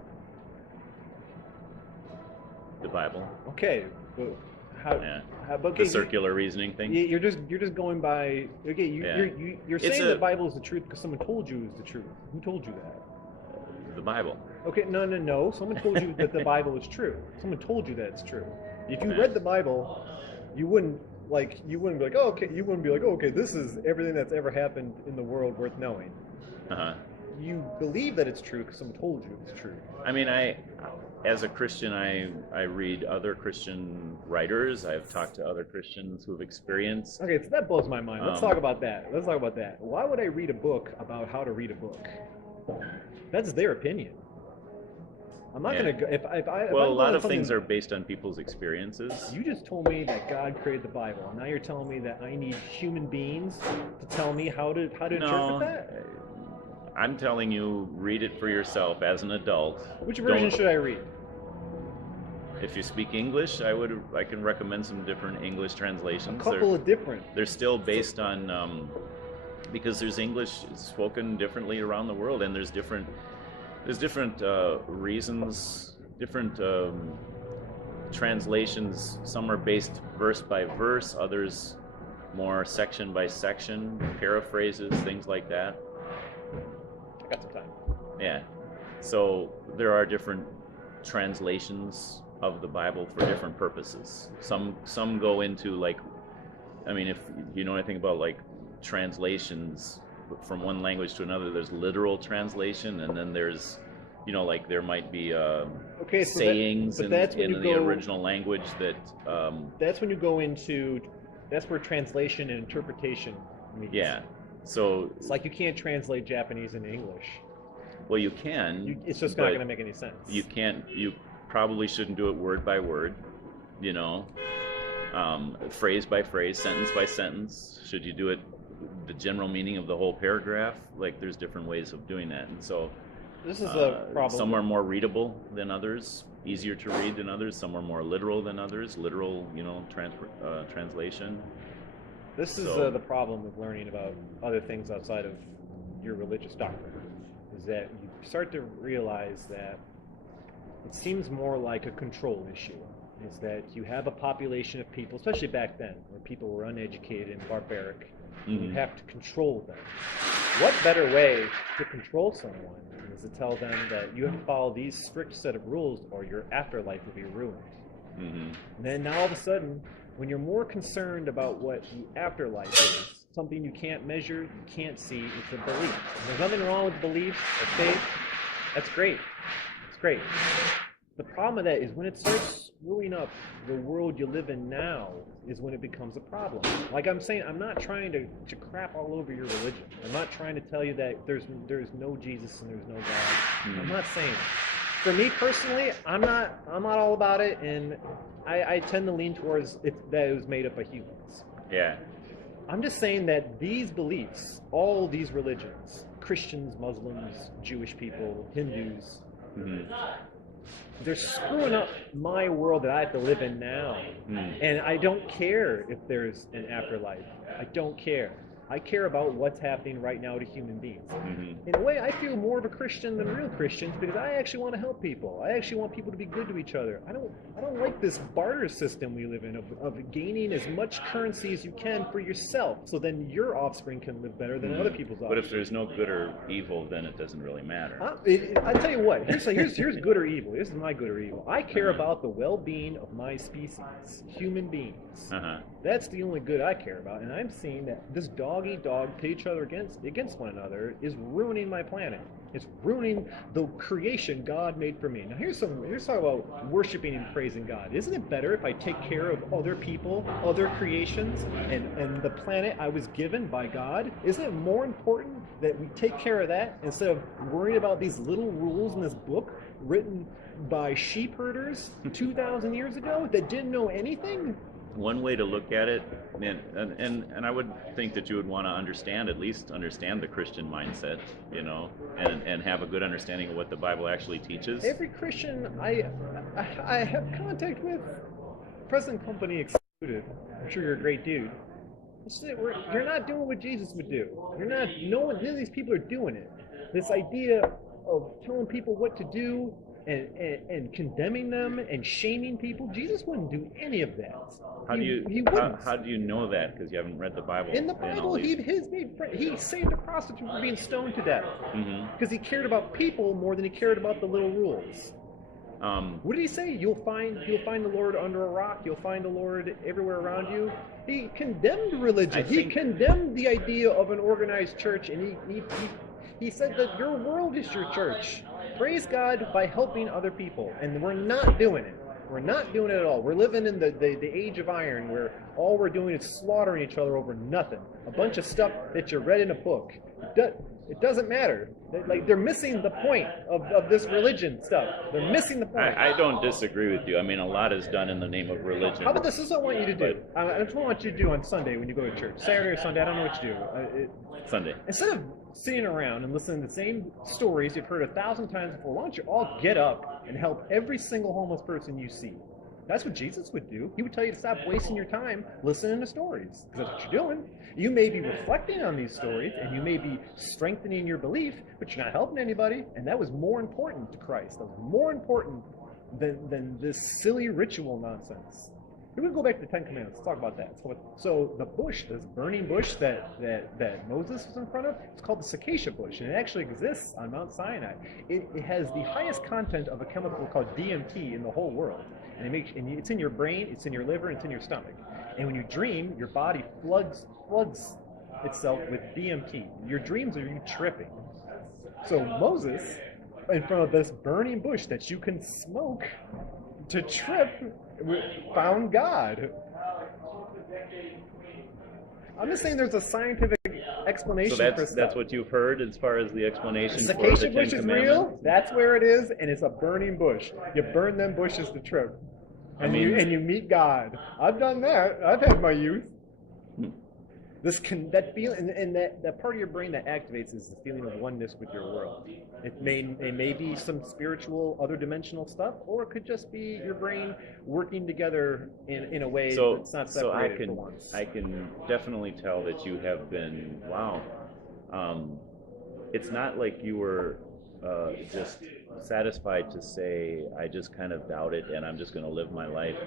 The Bible. Okay, but how? Yeah. But the circular reasoning thing. You're just going by. Okay, you're saying the Bible is the truth because someone told you it's the truth. Who told you that? The Bible. Okay, no. Someone told you that the Bible is true. Someone told you that it's true. If you read the Bible, you wouldn't be like, oh, okay. You wouldn't be like, oh, okay, this is everything that's ever happened in the world worth knowing. Uh-huh. You believe that it's true because someone told you it's true. I mean, as a Christian, I read other Christian writers. I've talked to other Christians who have experienced. Okay, so that blows my mind. Let's talk about that. Why would I read a book about how to read a book? That's their opinion. I'm not going to go. If a lot of things are based on people's experiences. You just told me that God created the Bible, and now you're telling me that I need human beings to tell me how to interpret that? I'm telling you, read it for yourself as an adult. Which version should I read? If you speak English, I can recommend some different English translations. A couple of different. They're still based on because there's English spoken differently around the world, and there's different reasons, different translations. Some are based verse by verse, others more section by section, paraphrases, things like that. I got some time. Yeah. So there are different translations of the Bible for different purposes. Some go into if you know anything about like translations from one language to another, there's literal translation, and then there's there might be sayings in the original language that that's when you go into, that's where translation and interpretation meet. Yeah. So it's like you can't translate Japanese into English. Well, you can. It's just not going to make any sense. You can't. You probably shouldn't do it word by word. Phrase by phrase, sentence by sentence. Should you do it the general meaning of the whole paragraph? Like, there's different ways of doing that, and so this is a problem. Some are more readable than others, easier to read than others. Some are more literal than others. Literal, translation. This is the problem with learning about other things outside of your religious doctrine, is that you start to realize that it seems more like a control issue. is that you have a population of people, especially back then, where people were uneducated and barbaric, and you have to control them. What better way to control someone is to tell them that you have to follow these strict set of rules or your afterlife will be ruined. And then now all of a sudden, when you're more concerned about what the afterlife is, something you can't measure, you can't see, it's a belief. And there's nothing wrong with belief or faith. That's great. It's great. The problem with that is when it starts screwing up the world you live in now is when it becomes a problem. Like I'm saying, I'm not trying to crap all over your religion. I'm not trying to tell you that there's no Jesus and there's no God. I'm not saying it. For me personally, I'm not all about it, and I tend to lean towards that it was made up of humans. Yeah. I'm just saying that these beliefs, all these religions, Christians, Muslims, Jewish people, Hindus, they're screwing up my world that I have to live in now. And I don't care if there's an afterlife. I don't care. I care about what's happening right now to human beings. In a way, I feel more of a Christian than real Christians because I actually want to help people. I actually want people to be good to each other. I don't like this barter system we live in of gaining as much currency as you can for yourself, so then your offspring can live better than other people's offspring. But if there's no good or evil, then it doesn't really matter. I tell you what. Here's good or evil. This is my good or evil. I care about the well-being of my species, human beings. That's the only good I care about, and I'm seeing that this dog-eat-dog pit each other against one another is ruining my planet. It's ruining the creation God made for me. Now here's talk about worshiping and praising God. Isn't it better if I take care of other people, other creations, and the planet I was given by God? Isn't it more important that we take care of that instead of worrying about these little rules in this book written by sheep herders 2,000 years ago that didn't know anything? One way to look at it, and I would think that you would want to at least understand the Christian mindset, and have a good understanding of what the Bible actually teaches. Every Christian I have contact with, present company excluded, I'm sure you're a great dude, you're not doing what Jesus would do. None of these people are doing it. This idea of telling people what to do and condemning them and shaming people, Jesus wouldn't do any of that. How do you know that? Because you haven't read the Bible. In the Bible, he saved a prostitute from being stoned to death because he cared about people more than he cared about the little rules. What did he say? You'll find the Lord under a rock. You'll find the Lord everywhere around you. He condemned religion. He condemned the idea of an organized church, and he said that your world is your church. Praise God by helping other people, and we're not doing it. We're not doing it at all. We're living in the age of iron where all we're doing is slaughtering each other over nothing. A bunch of stuff that you read in a book. It doesn't matter. They're missing the point of this religion stuff. They're missing the point. I don't disagree with you. I mean, a lot is done in the name of religion. How about this? This is what I want you to do. That's what I want you to do on Sunday when you go to church. Saturday or Sunday, I don't know what you do. Sunday. Instead of sitting around and listening to the same stories you've heard 1,000 times before, why don't you all get up and help every single homeless person you see? That's what Jesus would do. He would tell you to stop wasting your time listening to stories, because that's what you're doing. You may be reflecting on these stories, and you may be strengthening your belief, but you're not helping anybody, and that was more important to Christ. That was more important than this silly ritual nonsense. We're going to go back to the Ten Commandments. Let's talk about that. So the bush, this burning bush that Moses was in front of, it's called the Acacia bush, and it actually exists on Mount Sinai. It has the highest content of a chemical called DMT in the whole world. And it's in your brain, it's in your liver, it's in your stomach. And when you dream, your body floods itself with DMT. Your dreams are you tripping. So Moses, in front of this burning bush that you can smoke to trip, found God. I'm just saying there's a scientific explanation for stuff. So that's what you've heard as far as the explanation the for the acacia Ten bush is Commandments? real. That's where it is, and it's a burning bush. You burn them bushes to trip, and you meet God. I've done that. I've had my youth. That feeling, and that part of your brain that activates is the feeling of oneness with your world. It may be some spiritual, other dimensional stuff, or it could just be your brain working together in a way that's not separated for once. I can definitely tell that you have been, wow. It's not like you were just satisfied to say, I just kind of doubt it and I'm just going to live my life.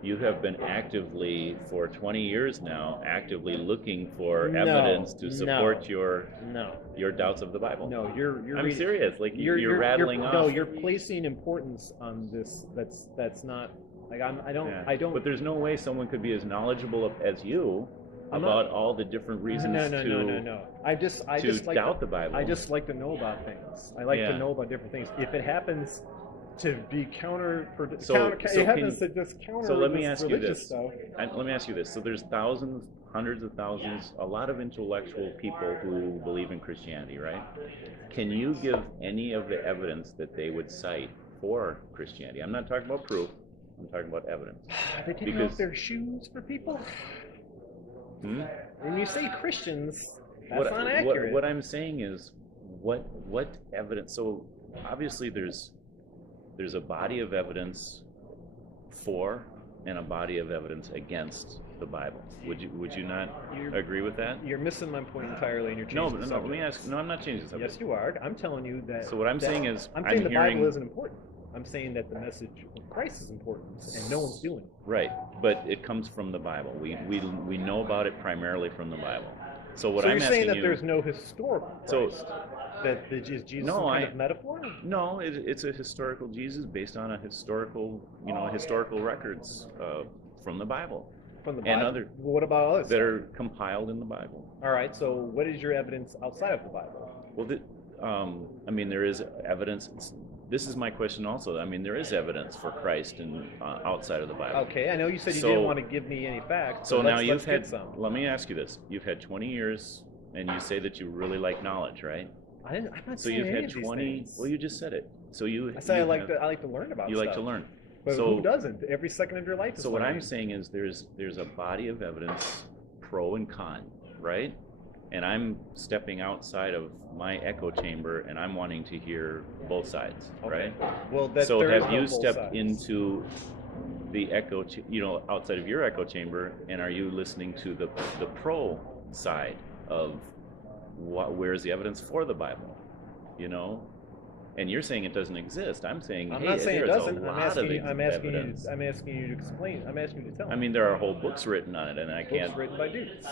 You have been actively, for 20 years now, actively looking for evidence to support your doubts of the Bible. No, you're I'm reading, serious. Like you're rattling off. No, you're placing importance on this. That's not like I don't. But there's no way someone could be as knowledgeable as you about all the different reasons No. I just like doubt the Bible. I just like to know about things. I like to know about different things. If it happens to be counterproductive, so let me ask you this. Let me ask you this. So there's thousands, hundreds of thousands, a lot of intellectual people who believe in Christianity, right? Can you give any of the evidence that they would cite for Christianity? I'm not talking about proof. I'm talking about evidence. They taking off their shoes for people? When you say Christians, that's not accurate. What I'm saying is, what evidence? So obviously there's a body of evidence for and a body of evidence against the Bible. Would you not agree with that? You're missing my point entirely, and you're changing the subject. Let me ask. No, I'm not changing the subject. Yes, you are. I'm telling you that. So what I'm saying is, I'm saying the Bible isn't important. I'm saying that the message of Christ is important, and no one's doing it. Right, but it comes from the Bible. We know about it primarily from the Bible. So what I'm asking you... So you're saying that there's no historical Christ? That is Jesus some kind of metaphor? No, it's a historical Jesus based on a historical, historical records from the Bible. From the Bible? And what about others? That are compiled in the Bible. All right, so what is your evidence outside of the Bible? Well, there is evidence... This is my question also. There is evidence for Christ outside of the Bible. Okay, I know you said you didn't want to give me any facts. So now you've had some. Let me ask you this. You've had 20 years, and you say that you really like knowledge, right? I'm not so saying you've any had of these 20. Things. Well, you just said it. So you. I say I like to learn about. You stuff. like to learn. But who doesn't? Every second of your life is. So what I'm saying is there's a body of evidence, pro and con, right? And I'm stepping outside of my echo chamber, and I'm wanting to hear both sides, right? Well, so have you stepped into the echo, outside of your echo chamber, and are you listening to the pro side of where's the evidence for the Bible, And you're saying it doesn't exist. I'm saying, I'm not saying it doesn't. I'm asking you to explain. I'm asking you to tell me. There are whole books written on it, and I can't. Books written by dudes.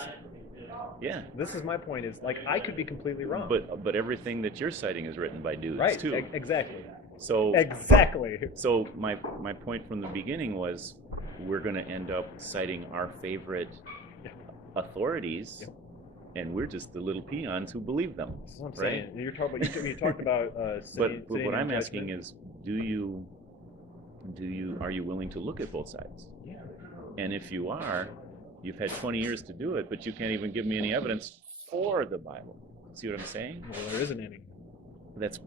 Yeah. This is my point. Is I could be completely wrong. But everything that you're citing is written by dudes too. Right. Exactly. So exactly. So my point from the beginning was we're going to end up citing our favorite authorities, and we're just the little peons who believe them. That's what I'm saying. You talked about. But what I'm asking is, are you willing to look at both sides? Yeah. And if you are, you've had 20 years to do it, but you can't even give me any evidence for the Bible. See what I'm saying? Well, there isn't any. That's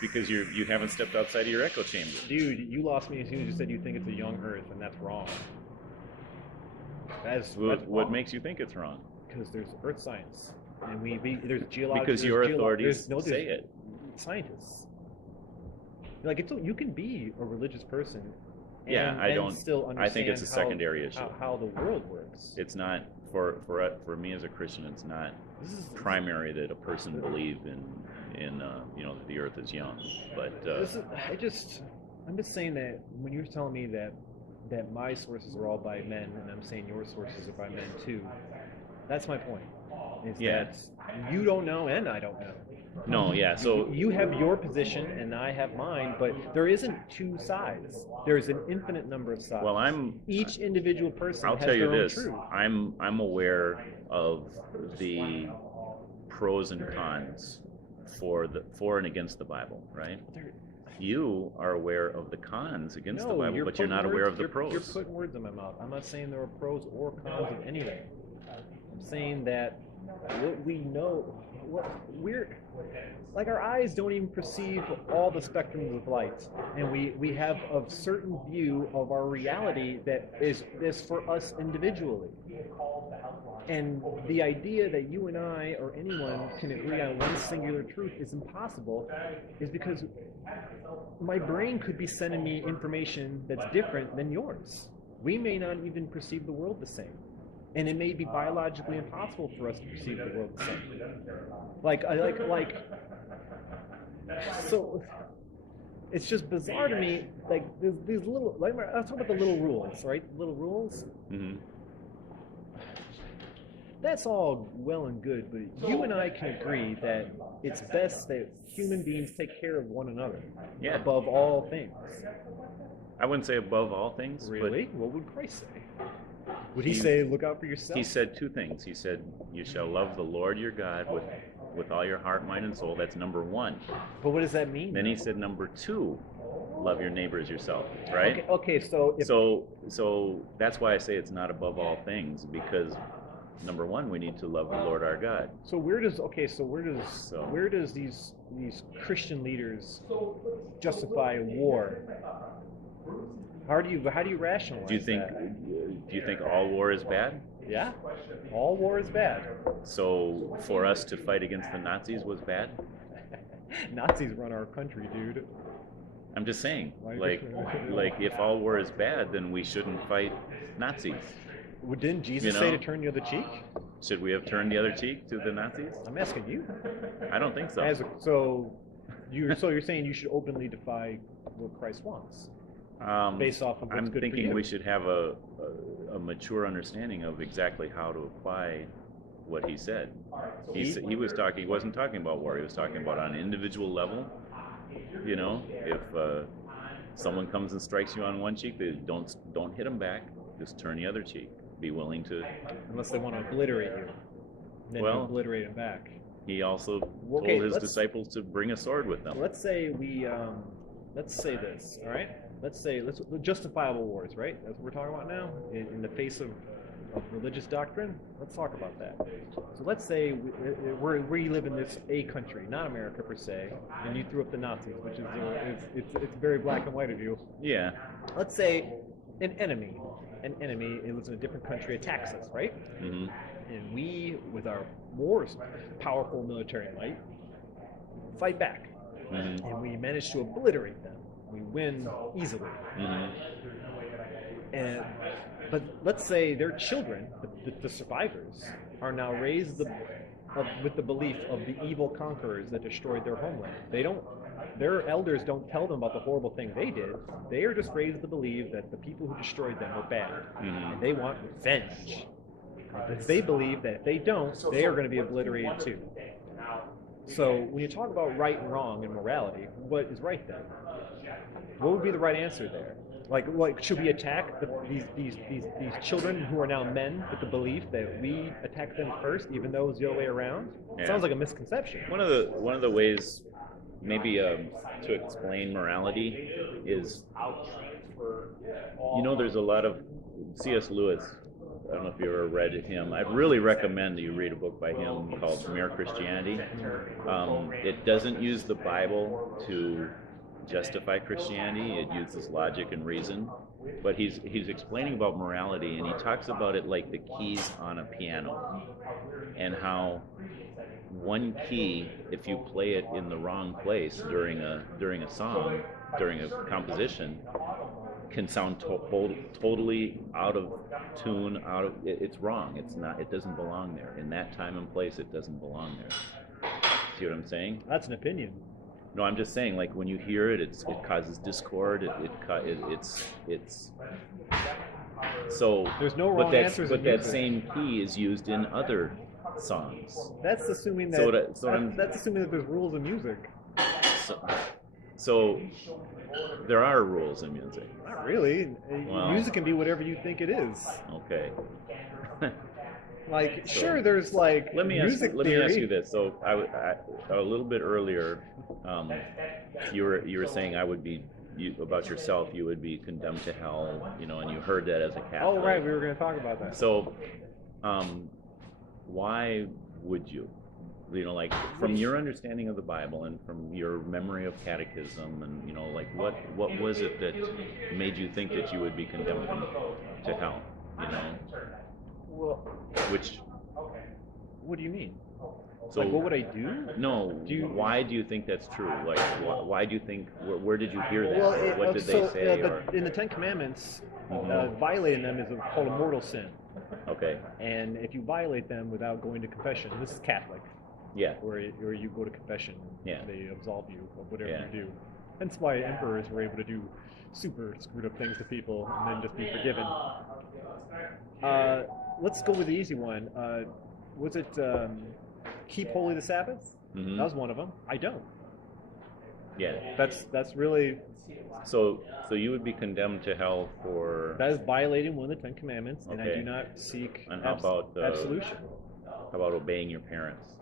because you haven't stepped outside of your echo chamber. Dude, you lost me as soon as you said you think it's a young Earth, and that's wrong. That's what makes you think it's wrong? Because there's Earth science, and there's geology. Because your authorities say it. Scientists. You can be a religious person. And still understand I think it's a secondary issue. How the world works. It's not for me as a Christian. It's not primary that a person believe in that the Earth is young. But I'm just saying that when you're telling me that my sources are all by men, and I'm saying your sources are by men too. That's my point. That you don't know and I don't know. No, yeah. So you have your position and I have mine, but there isn't two sides. There's an infinite number of sides. Well, each individual person. I'll has tell you their this. own truth. I'm aware of the pros and cons for and against the Bible, right? You are aware of the cons against the Bible, but you're not aware of the pros. You're putting words in my mouth. I'm not saying there are pros or cons of anything. I'm saying that what we know, our eyes don't even perceive all the spectrums of light, and we have a certain view of our reality that is for us individually. And the idea that you and I or anyone can agree on one singular truth is impossible, is because my brain could be sending me information that's different than yours. We may not even perceive the world the same. And it may be biologically impossible for us to perceive the world the same. So it's just bizarre to me. Like these little, like I was talking about the little rules, right? Little rules. Mm-hmm. That's all well and good, but you and I can agree that it's best that human beings take care of one another Yeah. above all things. I wouldn't say above all things. Really? What would Christ say? Would he He- say, look out for yourself? He said two things. He said, "You shall love the Lord your God with all your heart, mind, and soul." That's number one. But what does that mean? Then he said, number two, love your neighbor as yourself. Right? Okay, so if So that's why I say it's not above all things, because number one, we need to love the Lord our God. So where does these Christian leaders justify war? How do you rationalize Do you think all war is bad? Yeah, all war is bad. So for us to fight against the Nazis was bad? Nazis run our country, dude. I'm just saying, Like- like if all war is bad, then we shouldn't fight Nazis. Well, didn't Jesus You say know? to turn the other cheek? Should we have turned the other cheek to the Nazis? I'm asking you. I don't think so. So you're saying you should openly defy what Christ wants, based off of what's I'm good for thinking you. we should have a mature understanding of exactly how to apply what he said. He wasn't talking about war. He was talking about on an individual level. You know, if someone comes and strikes you on one cheek, they don't hit them back. Just turn the other cheek. Be willing to. Unless they want to obliterate you, then you obliterate them back. He also Okay, told his let's- disciples to bring a sword with them. Let's say let's say this, all right? Let's justifiable wars, right? That's what we're talking about now, in the face of religious doctrine. Let's talk about that. So let's say we live in this a country, not America per se, and you threw up the Nazis, which is it's very black and white of you. Yeah. Let's say an enemy lives in a different country, attacks us, right? Mm-hmm. And we, with our more powerful military might, fight back. Mm-hmm. And we manage to obliterate them. We win easily. Mm-hmm. But let's say their children, the survivors, are now raised with the belief of the evil conquerors that destroyed their homeland. Their elders don't tell them about the horrible thing they did. They are just raised to believe that the people who destroyed them were bad. Mm-hmm. And they want revenge. Because they believe that if they don't, they are going to be obliterated too. So when you talk about right and wrong and morality, what is right then? What would be the right answer there? Like, should we attack these children who are now men with the belief that we attack them first, even though it's the other way around? Yeah. Sounds like a misconception. One of the ways, maybe to explain morality is, there's a lot of C.S. Lewis. I don't know if you ever read him. I really recommend that you read a book by him called Mere Christianity. It doesn't use the Bible to justify Christianity. It uses logic and reason. But he's explaining about morality, and he talks about it like the keys on a piano, and how one key, if you play it in the wrong place during a song, during a composition, can sound totally out of tune. It's wrong. It's not. It doesn't belong there. In that time and place, it doesn't belong there. See what I'm saying? That's an opinion. No, I'm just saying, like, when you hear it, it causes discord. It's so. There's no wrong answers. But that same key is used in other songs. That's assuming that. So that's assuming that there's rules in music. So there are rules in music. Not really. Well, Music can be whatever you think it is. Okay. Like, So, sure, there's like Let me music ask theory. you this. So I a little bit earlier, you were saying about yourself, you would be condemned to hell, and you heard that as a Catholic. Oh, right, we were going to talk about that. So, why would you? Like, from your understanding of the Bible and from your memory of catechism, and what was it that made you think that you would be condemned to hell? Well, Which, what do you mean? so Like, what would I do? No. Why do you think that's true? Like, why do you think? Where did you hear that? Well, What did they say? in the Ten Commandments, Mhm. violating them is called a mortal sin. Okay. And if you violate them without going to confession, this is Catholic, Yeah. where you go to confession, Yeah. they absolve you of whatever Yeah. you do. Hence why emperors were able to do super screwed up things to people and then just be forgiven. Let's go with the easy one. Was it keep holy the Sabbath? Mm-hmm. That was one of them. I don't. Yeah. That's really. So you would be condemned to hell for. That is violating one of the Ten Commandments, and Okay. I do not seek And how about absolution. How about obeying your parents?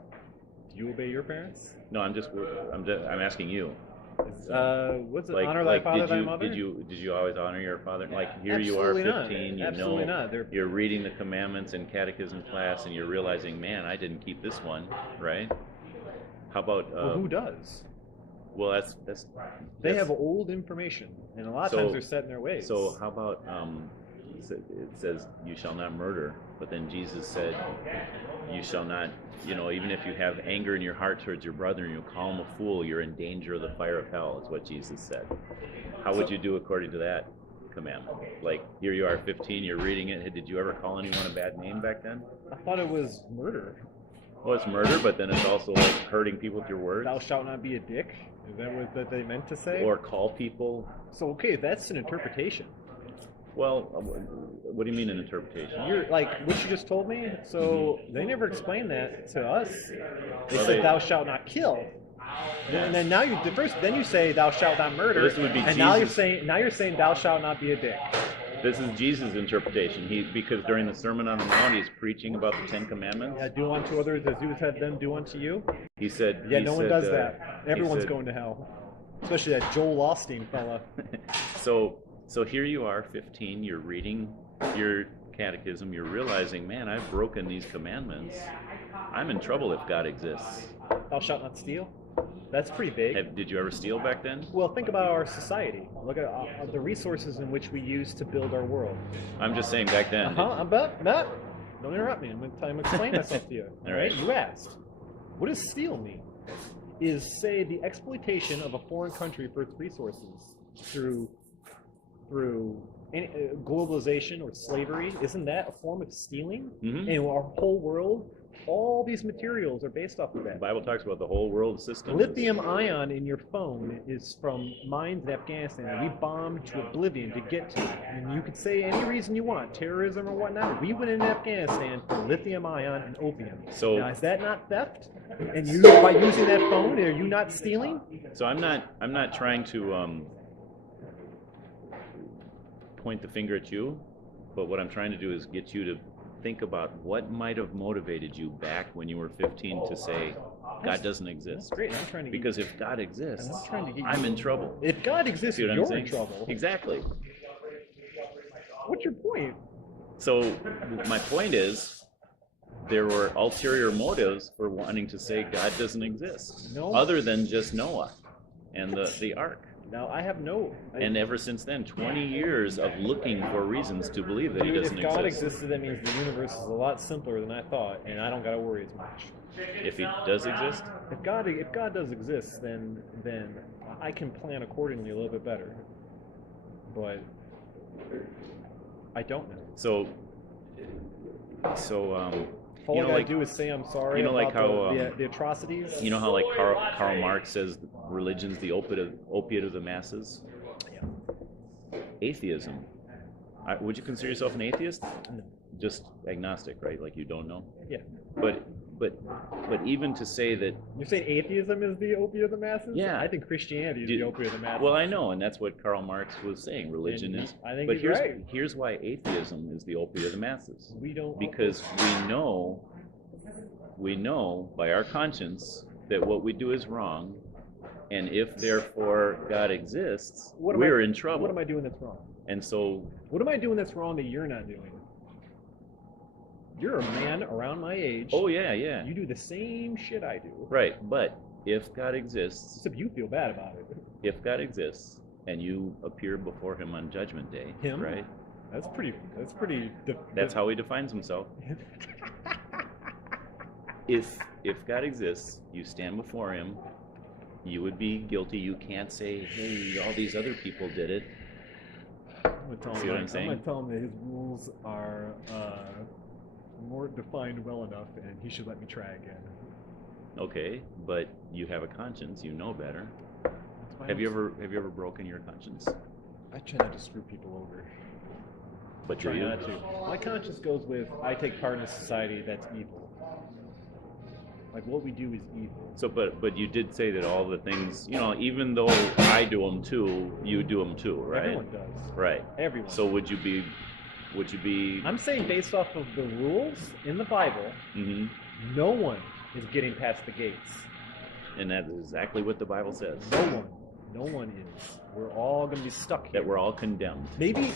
Do you obey your parents? No, I'm asking you. What's it? Honor thy father, thy mother. Did you always honor your father? Like here Absolutely you are, 15. not. Absolutely not. You're reading the commandments in catechism class, and you're realizing, man, I didn't keep this one, right? How about? Well, who does? Well, that's. They have old information, and a lot of times they're set in their ways. So how about it says you shall not murder, but then Jesus said you shall not. Even if you have anger in your heart towards your brother and you call him a fool, you're in danger of the fire of hell, is what Jesus said. How would you do according to that commandment? Like, here you are, 15, you're reading it. Did you ever call anyone a bad name back then? I thought it was murder. Well, it's murder, but then it's also like hurting people with your words. Thou shalt not be a dick. Is that what they meant to say? Or call people. So, okay, that's an interpretation. Well, what do you mean an interpretation? You're like what you just told me. So they never explained that to us. They Well, said, "Thou shalt not kill," and then now then you say, "Thou shalt not murder." Well, this would be and Jesus. now you're saying, "Thou shalt not be a dick." This is Jesus' interpretation. Because during the Sermon on the Mount, he's preaching about the Ten Commandments. Yeah, do unto others as you would have them do unto you. He said. Yeah, no one does that. Everyone's going to hell, especially that Joel Osteen fella. So here you are, 15, you're reading your catechism, you're realizing, man, I've broken these commandments. I'm in trouble if God exists. Thou shalt not steal. That's pretty big. Did you ever steal back then? Well, think about our society. Look at the resources in which we use to build our world. I'm just saying back then. Don't interrupt me. I'm going to explain myself to you. All right. You asked, what does steal mean? Is, say, the exploitation of a foreign country for its resources through globalization or slavery. Isn't that a form of stealing? Mm-hmm. And our whole world, all these materials are based off of that. The Bible talks about the whole world system. Lithium ion in your phone is from mines in Afghanistan that we bombed to oblivion to get to. And you could say any reason you want, terrorism or whatnot. We went into Afghanistan for lithium ion and opium. So now, is that not theft? And you, by using that phone, are you not stealing? So I'm not trying to point the finger at you, but what I'm trying to do is get you to think about what might have motivated you back when you were 15 to say God doesn't exist. That's great. I'm trying to because if God exists, I'm I'm in trouble. If God exists, See what I'm you're saying? in trouble. Exactly. What's your point? So my point is, there were ulterior motives for wanting to say God doesn't exist, No. other than just Noah and the ark. Now, I have no... And ever since then, 20 years of looking for reasons to believe that he doesn't if God exist. existed, that means the universe is a lot simpler than I thought, and I don't got to worry as much. If he does exist? If God does exist, then I can plan accordingly a little bit better. But I don't know. So all I gotta do is say I'm sorry about the atrocities. You know how like Karl Marx says religion's the opiate of the masses? Yeah. Atheism. Would you consider yourself an atheist? No. Just agnostic, right? Like you don't know? Yeah. But even to say that... You're saying atheism is the opiate of the masses? Yeah. I think Christianity is the opiate of the masses. Well, I know, and that's what Karl Marx was saying. Religion is... I think but he's right. Here's why atheism is the opiate of the masses. We don't... Because we know by our conscience that what we do is wrong, and if therefore God exists, we're in trouble. What am I doing that's wrong? And so... What am I doing that's wrong that you're not doing? You're a man around my age. Oh, yeah. You do the same shit I do. Right, but if God exists... Except you feel bad about it. If God exists, and you appear before him on Judgment Day, him? Right? That's pretty... That's how he defines himself. If God exists, you stand before him, you would be guilty. You can't say, hey, all these other people did it. See what I'm saying? I'm going to tell him that his rules are more defined well enough, and he should let me try again. Okay, but you have a conscience. You know better. That's Have you ever broken your conscience? I try not to screw people over. But Try you not to. My conscience goes with I take part in a society that's evil. Like what we do is evil. So, but you did say that all the things, even though I do them too, you do them too, right? Everyone does. Right. Everyone. So would you be? I'm saying based off of the rules in the Bible, Mm-hmm. no one is getting past the gates. And that's exactly what the Bible says. No one is. We're all going to be stuck here. That we're all condemned. Maybe,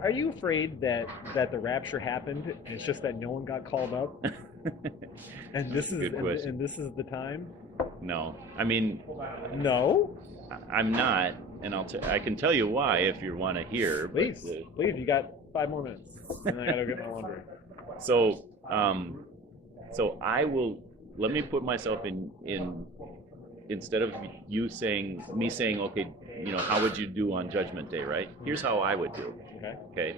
are you afraid that the rapture happened and it's just that no one got called up? And this is Good question. and this is the time? No, I mean, No? I'm not, and I can tell you why if you want to hear. Please, you got 5 more minutes, and then I got to get my laundry. So I will. Let me put myself in instead of me saying, okay, how would you do on Judgment Day, right? Here's how I would do. Okay.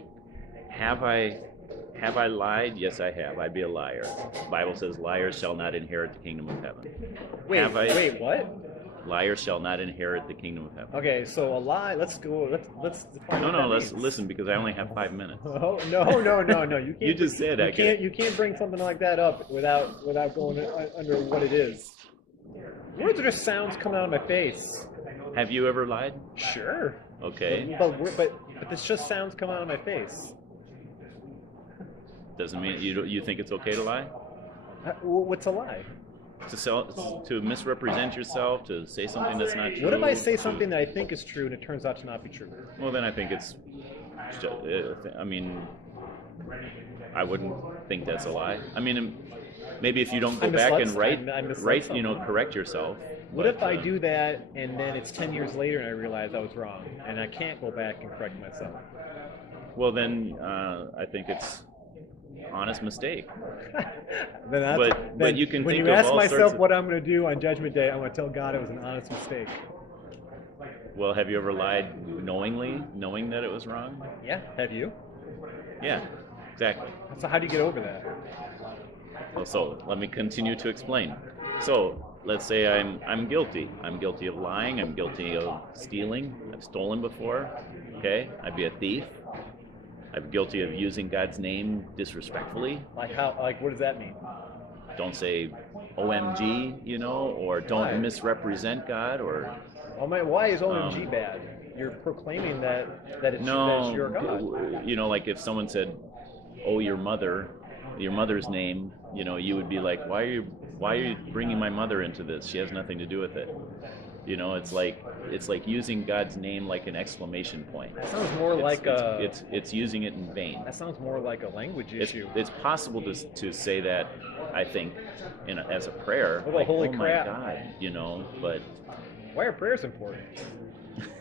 Have I lied? Yes, I have. I'd be a liar. The Bible says liars shall not inherit the kingdom of heaven. Wait, what? Liars shall not inherit the kingdom of heaven. Okay, so a lie. Let's define. No, let's listen because I only have 5 minutes. Oh, no. You can't. You just said I can't. You can't bring something like that up without going under what it is. Words are just sounds coming out of my face. Have you ever lied? Sure. Okay. But it's just sounds coming out of my face. Doesn't mean you think it's okay to lie? What's a lie? To misrepresent yourself, to say something that's not true. What if I say something that I think is true and it turns out to not be true? Well, then I think it's. I mean, I wouldn't think that's a lie. I mean, maybe if you don't go back and correct yourself. What if I do that and then it's 10 years later and I realize I was wrong and I can't go back and correct myself? Well, then I think it's honest mistake. But you can when think you of ask all myself sorts of, what I'm going to do on Judgment Day, I'm going to tell God it was an honest mistake. Well, have you ever lied knowingly, knowing that it was wrong? Yeah. Have you? Yeah, exactly. So how do you get over that? Well, so let me continue to explain. So let's say I'm guilty. I'm guilty of lying. I'm guilty of stealing. I've stolen before. Okay, I'd be a thief. I'm guilty of using God's name disrespectfully. Like how? Like what does that mean? Don't say OMG, or don't misrepresent God, or. Oh man, why is OMG bad? You're proclaiming that it's your God. Like if someone said, "Oh, your mother's name," you would be like, "Why are you bringing my mother into this? She has nothing to do with it." It's like using God's name like an exclamation point. That sounds more it's using it in vain. That sounds more like a language issue. It's possible to say that, I think, as a prayer. What about holy crap? My God, but why are prayers important?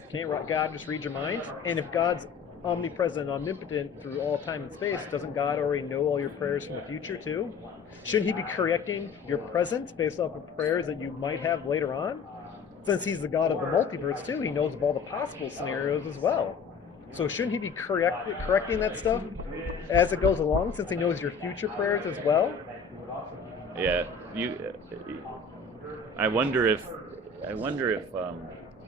Can't God just read your mind? And if God's omnipresent, omnipotent through all time and space, doesn't God already know all your prayers from the future too? Shouldn't he be correcting your present based off of prayers that you might have later on? Since he's the God of the multiverse too, he knows of all the possible scenarios as well. So shouldn't he be correcting that stuff as it goes along, since he knows your future prayers as well? Yeah, I wonder if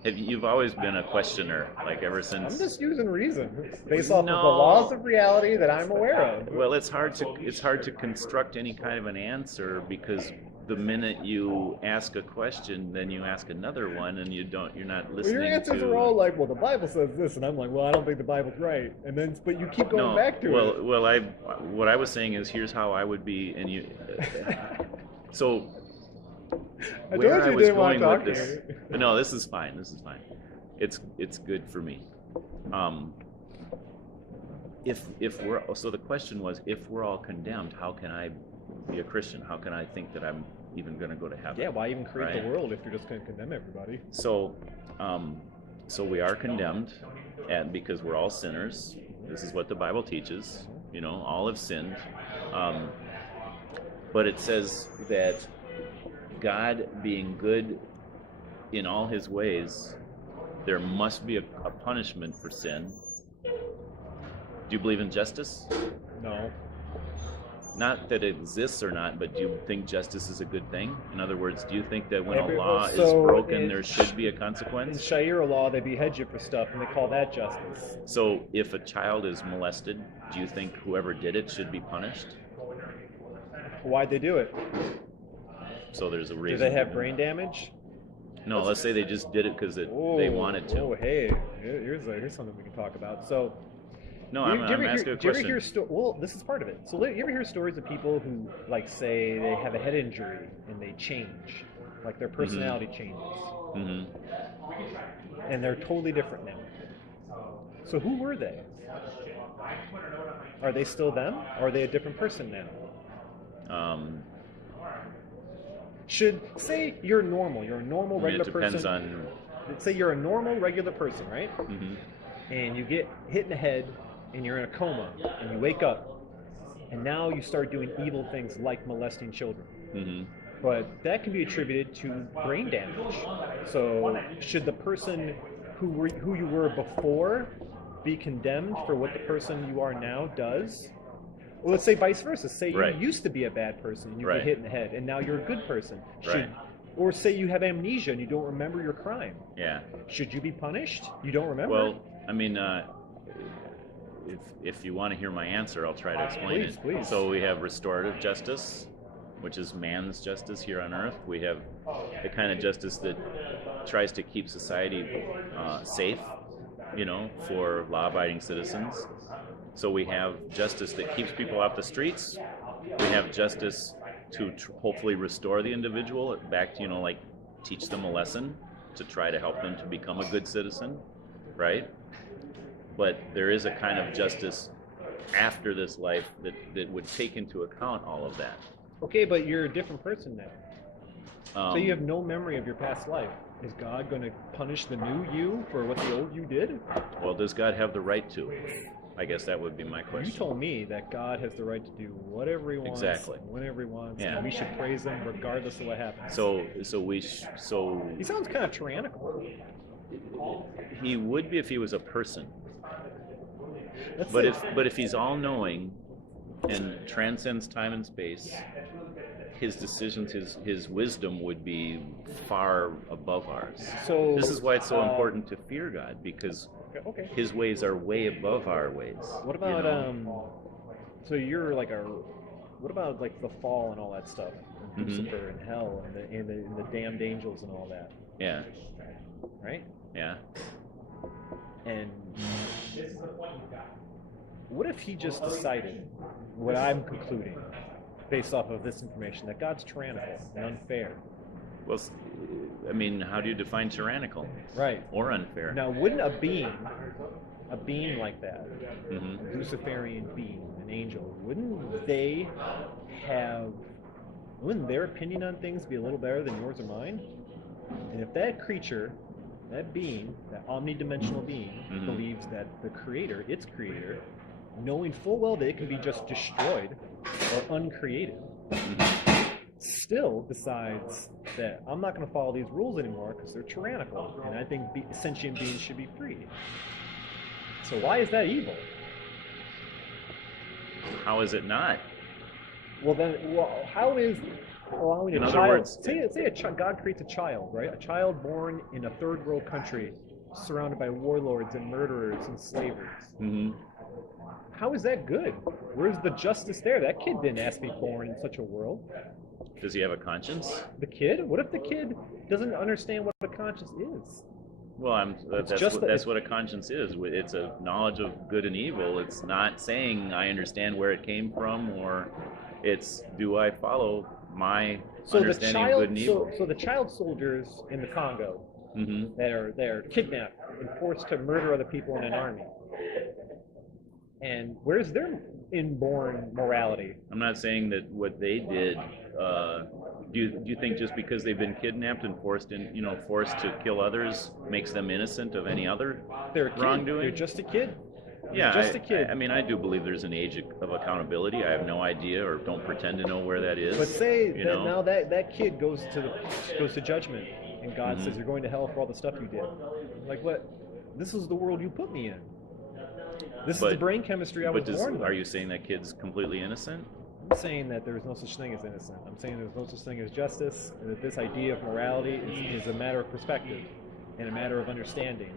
you've always been a questioner, like ever since. I'm just using reason based off of the laws of reality that I'm aware of. Well, it's hard to construct any kind of an answer, because the minute you ask a question, then you ask another one, and you're not listening. Well, your answers are all like, well, the Bible says this, and I'm like, well, I don't think the Bible's right, and then but you keep going back to it. Well, what I was saying is, here's how I would be, and you. So. I told you didn't want to talk to me. No, this is fine. It's good for me. So the question was, if we're all condemned, how can I be a Christian? How can I think that I'm even going to go to heaven? Yeah, why even create the world if you're just going to condemn everybody? So we are condemned, and because we're all sinners. This is what the Bible teaches. All have sinned. But it says that God being good in all his ways, there must be a punishment for sin. Do you believe in justice? No. not that it exists or not, but do you think justice is a good thing? In other words, do you think that when a Every- law is so broken, in- there should be a In consequence? Sharia law, they behead you for stuff, and they call that justice. So if a child is molested, do you think whoever did it should be punished? Why'd they do it? So there's a Do reason. they have brain damage? No, let's say they just did it because they wanted to. Oh, hey, here's something we can talk about. So, No, do I'm you ever asking hear, a do you ever question. hear well, this is part of it. So, you ever hear stories of people who, like, say they have a head injury and they change, like their personality changes, Hmm. and they're totally different now. So, who were they? Are they still them, or are they a different person now? Should say you're normal. You're a normal, I mean, regular it depends person. on. Say you're a normal, regular person, right? Hmm. And you get hit in the head, and you're in a coma, and you wake up, and now you start doing evil things like molesting children. Hmm. But that can be attributed to brain damage. So should the person who you were before be condemned for what the person you are now does? Well, let's say vice versa. Say Right. you used to be a bad person and you Right. get hit in the head, and now you're a good person. Right. Or say you have amnesia and you don't remember your crime. Yeah. Should you be punished? You don't remember? Well, I mean, if you want to hear my answer, I'll try to explain Please, it. please. So we have restorative justice, which is man's justice here on earth. We have the kind of justice that tries to keep society safe, for law-abiding citizens. So we have justice that keeps people off the streets. We have justice to hopefully restore the individual back to, like, teach them a lesson to try to help them to become a good citizen, right? But there is a kind of justice after this life that would take into account all of that. okay, but you're a different person now. So you have no memory of your past life. Is God going to punish the new you for what the old you did? Well, does God have the right to? I guess that would be my You question. told me that God has the right to do whatever he wants, Exactly. whenever he wants, Yeah. and we should praise him regardless of what happens. So He sounds kind of tyrannical. he would be if he was a person. That's But it. if he's all-knowing and transcends time and space, his decisions, his wisdom would be far above ours. So This is why it's so important to fear God, because okay. his ways are way above our ways. What about So you're like what about like the fall and all that stuff, and Mhm. Lucifer and hell and the damned angels and all that, Yeah, right? yeah. And what if he just decided what I'm concluding based off of this information, that God's tyrannical and unfair? Well, I mean, how do you define tyrannical Right. or unfair? Now, wouldn't a being like that, Hmm. a Luciferian being, an angel, wouldn't their opinion on things be a little better than yours or mine? And if that creature, that being, that omnidimensional being, Mhm. believes that the creator, its creator, knowing full well that it can be just destroyed or uncreated, still decides that I'm not going to follow these rules anymore because they're tyrannical, and I think sentient beings should be free. So why is that evil? How is it not? Well, then, how is allowing In a other child? words- say God creates a child, right? A child born in a third world country, surrounded by warlords and murderers and slavers. Hmm. How is that good? Where's the justice there? That kid didn't ask to be born in such a world. Does he have a conscience? The kid? What if the kid doesn't understand what a conscience is? Well, just that's what a conscience is. It's a knowledge of good and evil. It's not saying I understand where it came from, or it's do I follow my understanding of good and evil. So the child soldiers in the Congo, Hmm. they're kidnapped and forced to murder other people in an army. And where's their inborn morality? I'm not saying that what they did. Do you think just because they've been kidnapped and forced to kill others makes them innocent of any other They're a kid. wrongdoing? They're just a kid. Yeah, just a kid. I mean, I do believe there's an age of accountability. I have no idea, or don't pretend to know where that is. But say you that know? now that kid goes to judgment, and God Mhm. says you're going to hell for all the stuff you did. Like what? This is the world you put me in. This is the brain chemistry I was born with. Are you saying that kid's completely innocent? I'm saying that there is no such thing as innocent. I'm saying there's no such thing as justice, and that this idea of morality is a matter of perspective and a matter of understanding.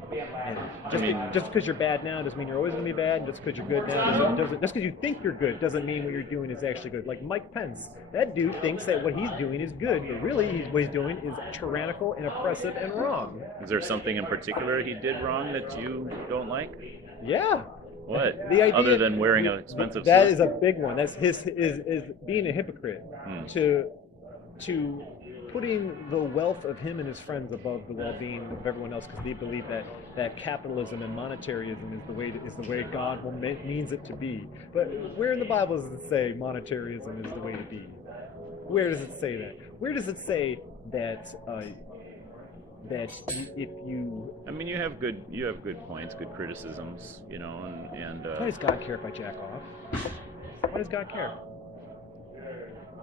And just because you're bad now doesn't mean you're always going to be bad, and just because you're good now doesn't just because you think you're good doesn't mean what you're doing is actually good. Like Mike Pence, that dude thinks that what he's doing is good, but really what he's doing is tyrannical and oppressive and wrong. Is there something in particular he did wrong that you don't like? Yeah. What? The idea, other than wearing an expensive that suit? is a big one. That's is being a hypocrite to putting the wealth of him and his friends above the well-being of everyone else because they believe that capitalism and monetarism is the way God means it to be. But where in the Bible does it say monetarism is the way to be? Where does it say that? Where does it say that if you... I mean, you have good points, good criticisms, you know, and Why does God care if I jack off? Why does God care?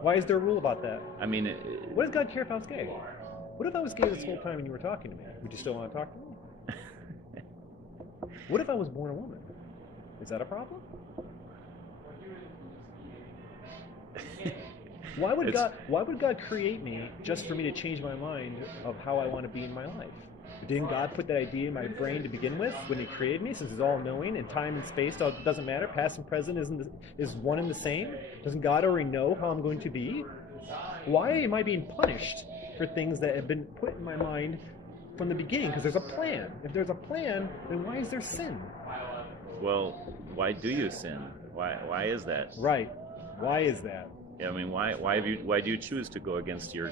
Why is there a rule about that? I mean... What does God care if I was gay? What if I was gay this whole time and you were talking to me? Would you still want to talk to me? What if I was born a woman? Is that a problem? Why would God create me just for me to change my mind of how I want to be in my life? Didn't God put that idea in my brain to begin with when He created me, since He's all-knowing and time and space doesn't matter? Past and present is one and the same? Doesn't God already know how I'm going to be? Why am I being punished for things that have been put in my mind from the beginning? Because there's a plan. If there's a plan, then why is there sin? Well, why do you sin? Why is that? Right. Why is that? I mean, why do you choose to go against your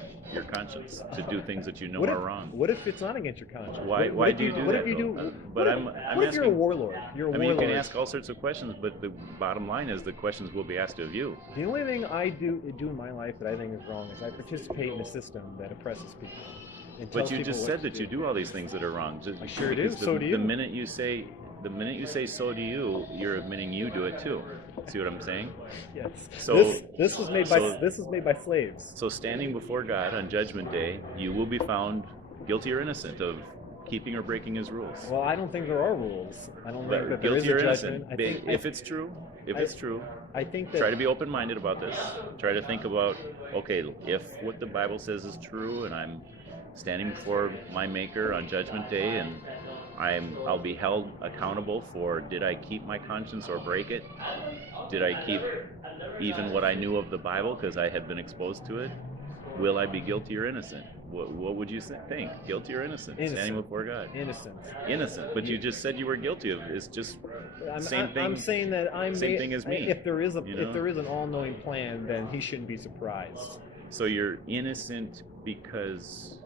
conscience, to do things that you know are wrong? What if it's not against your conscience? Why do you do that? What if you do? But what if you're a warlord? You're a warlord. You can ask all sorts of questions, but the bottom line is the questions will be asked of you. The only thing I do in my life that I think is wrong is I participate in a system that oppresses people. But you just said that you do all these things that are wrong. I sure do. So do you. The minute you say so do you, you're admitting you do it too. See what I'm saying? Yes. So this was made by slaves. So standing before God on Judgment Day, you will be found guilty or innocent of keeping or breaking His rules. Well, I don't think there are rules. I don't think that there is guilty or a judgment. innocent. If it's true, I think that try to be open-minded about this. Try to think about, okay, if what the Bible says is true, and I'm standing before my Maker on Judgment Day, and I'll be held accountable for, did I keep my conscience or break it? Did I keep even what I knew of the Bible because I had been exposed to it? Will I be guilty or innocent? What would you think? Guilty or innocent? Standing before God. Innocent. But you just said you were guilty of. It's just same thing. I'm saying that same thing as me. If there is an all-knowing plan, then He shouldn't be surprised. So you're innocent because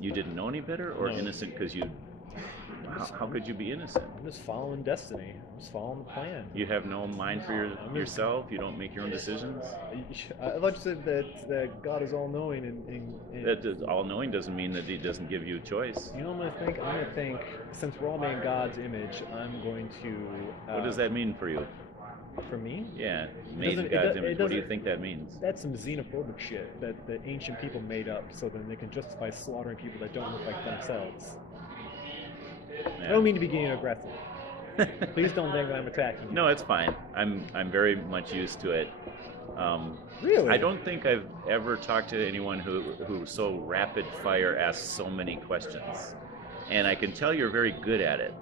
you didn't know any better, or innocent because you... How could you be innocent? I'm just following destiny. I'm just following the plan. You have no mind for yourself? You don't make your own decisions? I thought you said that God is all-knowing. And that all-knowing doesn't mean that He doesn't give you a choice. You know what I'm going to think? Since we're all made in God's image, I'm going to... what does that mean for you? For me? Yeah, made in God's image. What do you think that means? That's some xenophobic shit that the ancient people made up so that they can justify slaughtering people that don't look like themselves. Yeah. I don't mean to be getting aggressive. Please don't think that I'm attacking you. No, it's fine. I'm very much used to it. Really? I don't think I've ever talked to anyone who so rapid fire asks so many questions. And I can tell you're very good at it.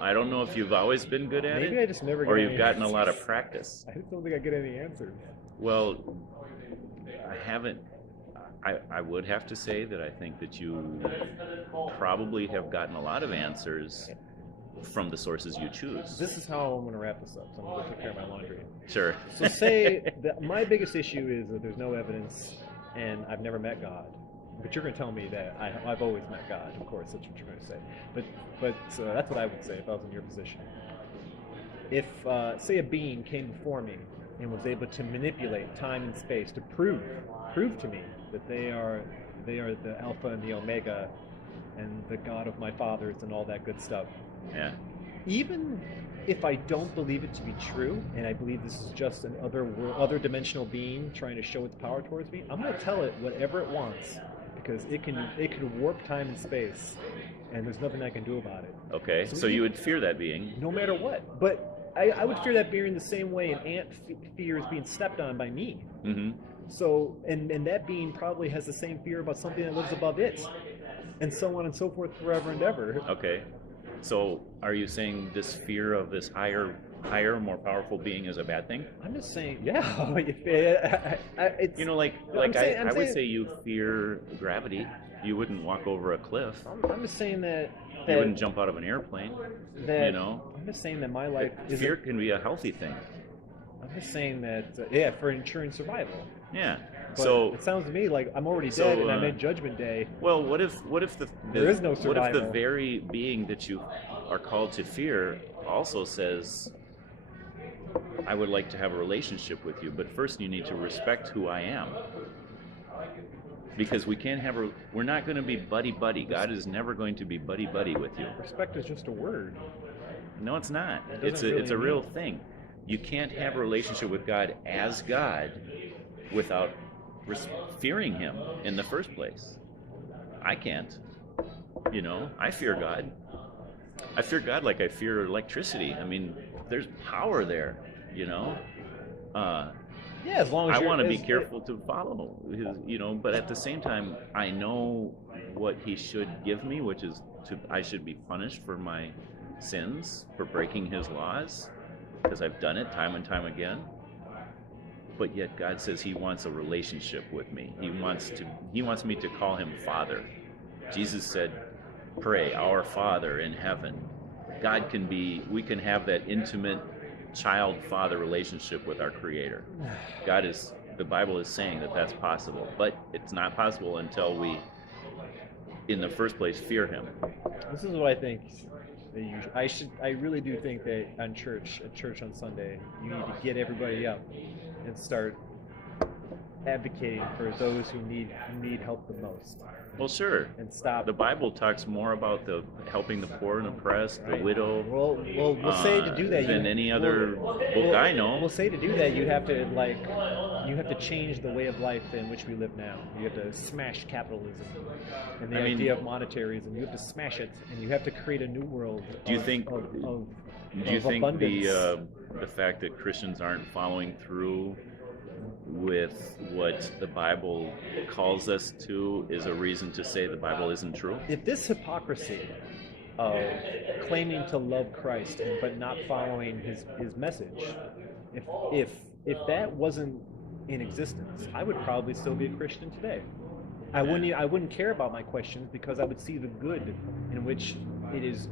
I don't know if you've always been good at it. Maybe I just never get or you've any gotten answers. A lot of practice. I just don't think I get any answers. Well, I haven't. I would have to say that I think that you probably have gotten a lot of answers from the sources you choose. This is how I'm going to wrap this up. So I'm going to take care of my laundry. Sure. So say that my biggest issue is that there's no evidence and I've never met God. But you're going to tell me that I've always met God. Of course, that's what you're going to say. But that's what I would say if I was in your position. If, say, a being came before me and was able to manipulate time and space to prove to me that they are the Alpha and the Omega and the God of my fathers and all that good stuff. Yeah. Even if I don't believe it to be true, and I believe this is just an other dimensional being trying to show its power towards me, I'm going to tell it whatever it wants because it can warp time and space, and there's nothing I can do about it. Okay. So you would fear that being. No matter what. But I would fear that being in the same way an ant fears being stepped on by me. Mm-hmm. So, and that being probably has the same fear about something that lives above it, and so on and so forth forever and ever. Okay. So are you saying this fear of this higher, more powerful being is a bad thing? I'm just saying, yeah. It's, You know, like I would say you fear gravity. You wouldn't walk over a cliff. I'm just saying that You wouldn't jump out of an airplane. that You know, I'm just saying that my life is. fear can be a healthy thing. I'm just saying that for ensuring survival. Yeah. But So it sounds to me like I'm already so, dead and I'm in Judgment Day. well, what if the There is no what if the survival. very being that you are called to fear also says, I would like to have a relationship with you, but first you need to respect who I am. Because we can't have we're not going to be buddy-buddy. God is never going to be buddy-buddy with you. Respect is just a word. No, it's not. It It's doesn't it's a really real mean- thing. You can't have a relationship with God as God without fearing Him in the first place. I can't. You know, I fear God. I fear God like I fear electricity. I mean, there's power there. You know. Yeah, as long as I you're- want to be as- careful to follow his, you know, but at the same time, I know what he should give me, which is I should be punished for my sins, for breaking his laws, because I've done it time and time again. But yet God says he wants a relationship with me. He wants me to call him Father. Jesus said, pray, our Father in heaven. We can have that intimate child-father relationship with our Creator. The Bible is saying that that's possible, but it's not possible until we, in the first place, fear Him. This is what I think. I really do think that at church on Sunday, you need to get everybody up and start advocating for those who need help the most. Well, sure. And stop. The Bible talks more about helping the poor and oppressed, the widow. We'll say to do that than any other book I know. We'll say to do that you have to change the way of life in which we live now. You have to smash capitalism and the idea of monetarism. You have to smash it, and you have to create a new world. Do you think abundance. the fact that Christians aren't following through with what the Bible calls us to is a reason to say the Bible isn't true? If this hypocrisy of claiming to love Christ but not following his message, if that wasn't in existence, I would probably still be a Christian today. I wouldn't care about my questions because I would see the good in which it is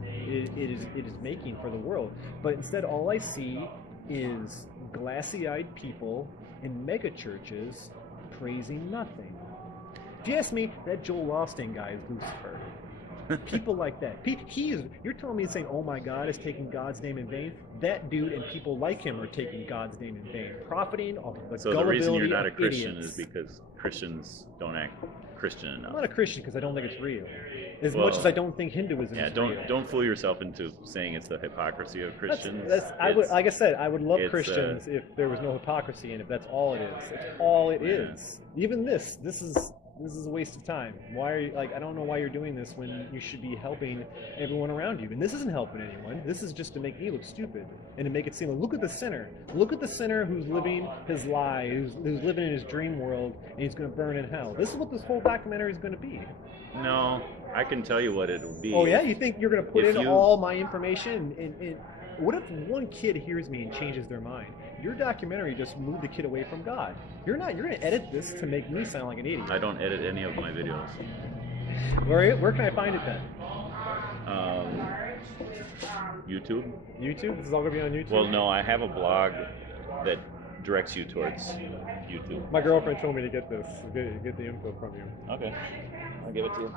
making for the world. But instead, all I see is glassy-eyed people in mega churches praising nothing. If you ask me, that Joel Osteen guy is Lucifer. People like that. You're telling me saying, "Oh my God," is taking God's name in vain? That dude and people like him are taking God's name in vain, profiting off of the So the reason you're gullibility not a of Christian idiots. is because Christians don't act Christian enough. I'm not a Christian because I don't think it's real. As Well, much as I don't think Hinduism Yeah, is real. don't fool yourself into saying it's the hypocrisy of Christians. Like I said, I would love it's, Christians if there was no hypocrisy in it. That's all it is. It's all it Yeah. is. Even this is a waste of time. Why are you, I don't know why you're doing this when you should be helping everyone around you. And this isn't helping anyone. This is just to make me look stupid and to make it seem like, look at the sinner. Look at the sinner who's living his lie, who's living in his dream world, and he's going to burn in hell. This is what this whole documentary is going to be. No, I can tell you what it'll be. Oh yeah, you think you're going to put If in you- all my information? And what if one kid hears me and changes their mind? Your documentary just moved the kid away from God. You're going to edit this to make me sound like an idiot. I don't edit any of my videos. Where can I find it then? YouTube? YouTube? This is all going to be on YouTube? Well, no, I have a blog that directs you towards YouTube. My girlfriend told me to get this, get the info from you. Okay, I'll give it to you.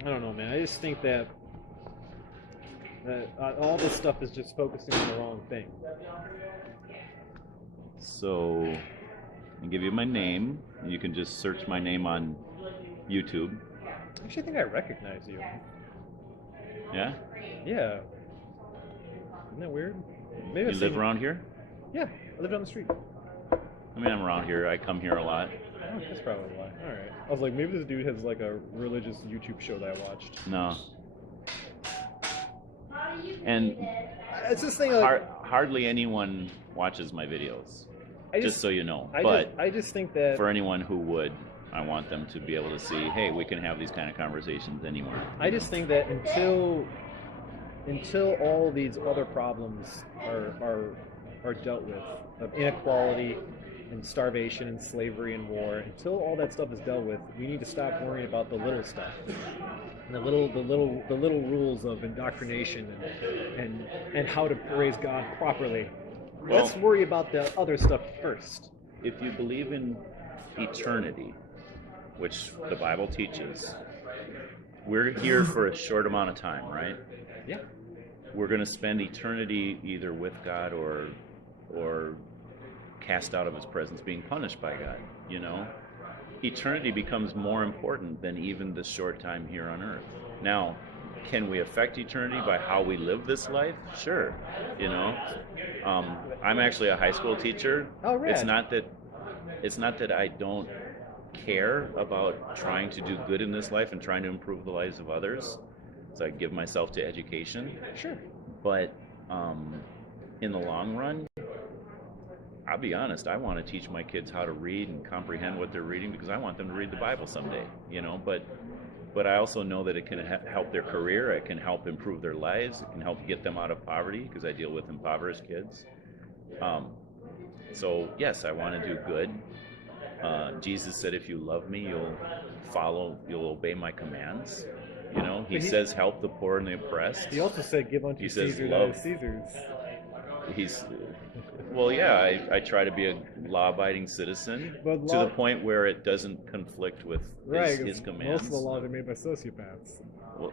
I don't know, man. I just think that all this stuff is just focusing on the wrong thing. So, I'll give you my name. You can just search my name on YouTube. I actually think I recognize you. Yeah? Yeah. Isn't that weird? Maybe You I've live seen- around here? Yeah, I live down the street. I mean, I'm around here. I come here a lot. Oh, that's probably why. All right. I was like, maybe this dude has like a religious YouTube show that I watched. No. And It's this thing. Like, hardly anyone watches my videos. Just so you know. I just think that for anyone who would, I want them to be able to see, hey, we can have these kind of conversations anywhere. I just think that until all these other problems are dealt with, of inequality and starvation and slavery and war, until all that stuff is dealt with, we need to stop worrying about the little stuff, and the little rules of indoctrination and how to praise God properly. Well, let's worry about the other stuff first. If you believe in eternity, which the Bible teaches, we're here for a short amount of time, right? Yeah. We're going to spend eternity either with God or cast out of his presence, being punished by God, you know? Eternity becomes more important than even the short time here on earth. Now, can we affect eternity by how we live this life? Sure, you know. I'm actually a high school teacher. Oh, right. It's not that I don't care about trying to do good in this life and trying to improve the lives of others. So I give myself to education. Sure. But in the long run, I'll be honest, I want to teach my kids how to read and comprehend what they're reading because I want them to read the Bible someday, you know. But I also know that it can help their career, it can help improve their lives, it can help get them out of poverty because I deal with impoverished kids. So yes, I want to do good. Jesus said, if you love me, you'll obey my commands. You know, he says help the poor and the oppressed. He also said give unto Caesar that is Caesar's. Well, yeah, I try to be a law-abiding citizen to the point where it doesn't conflict with his commands. Most of the laws are made by sociopaths. Well,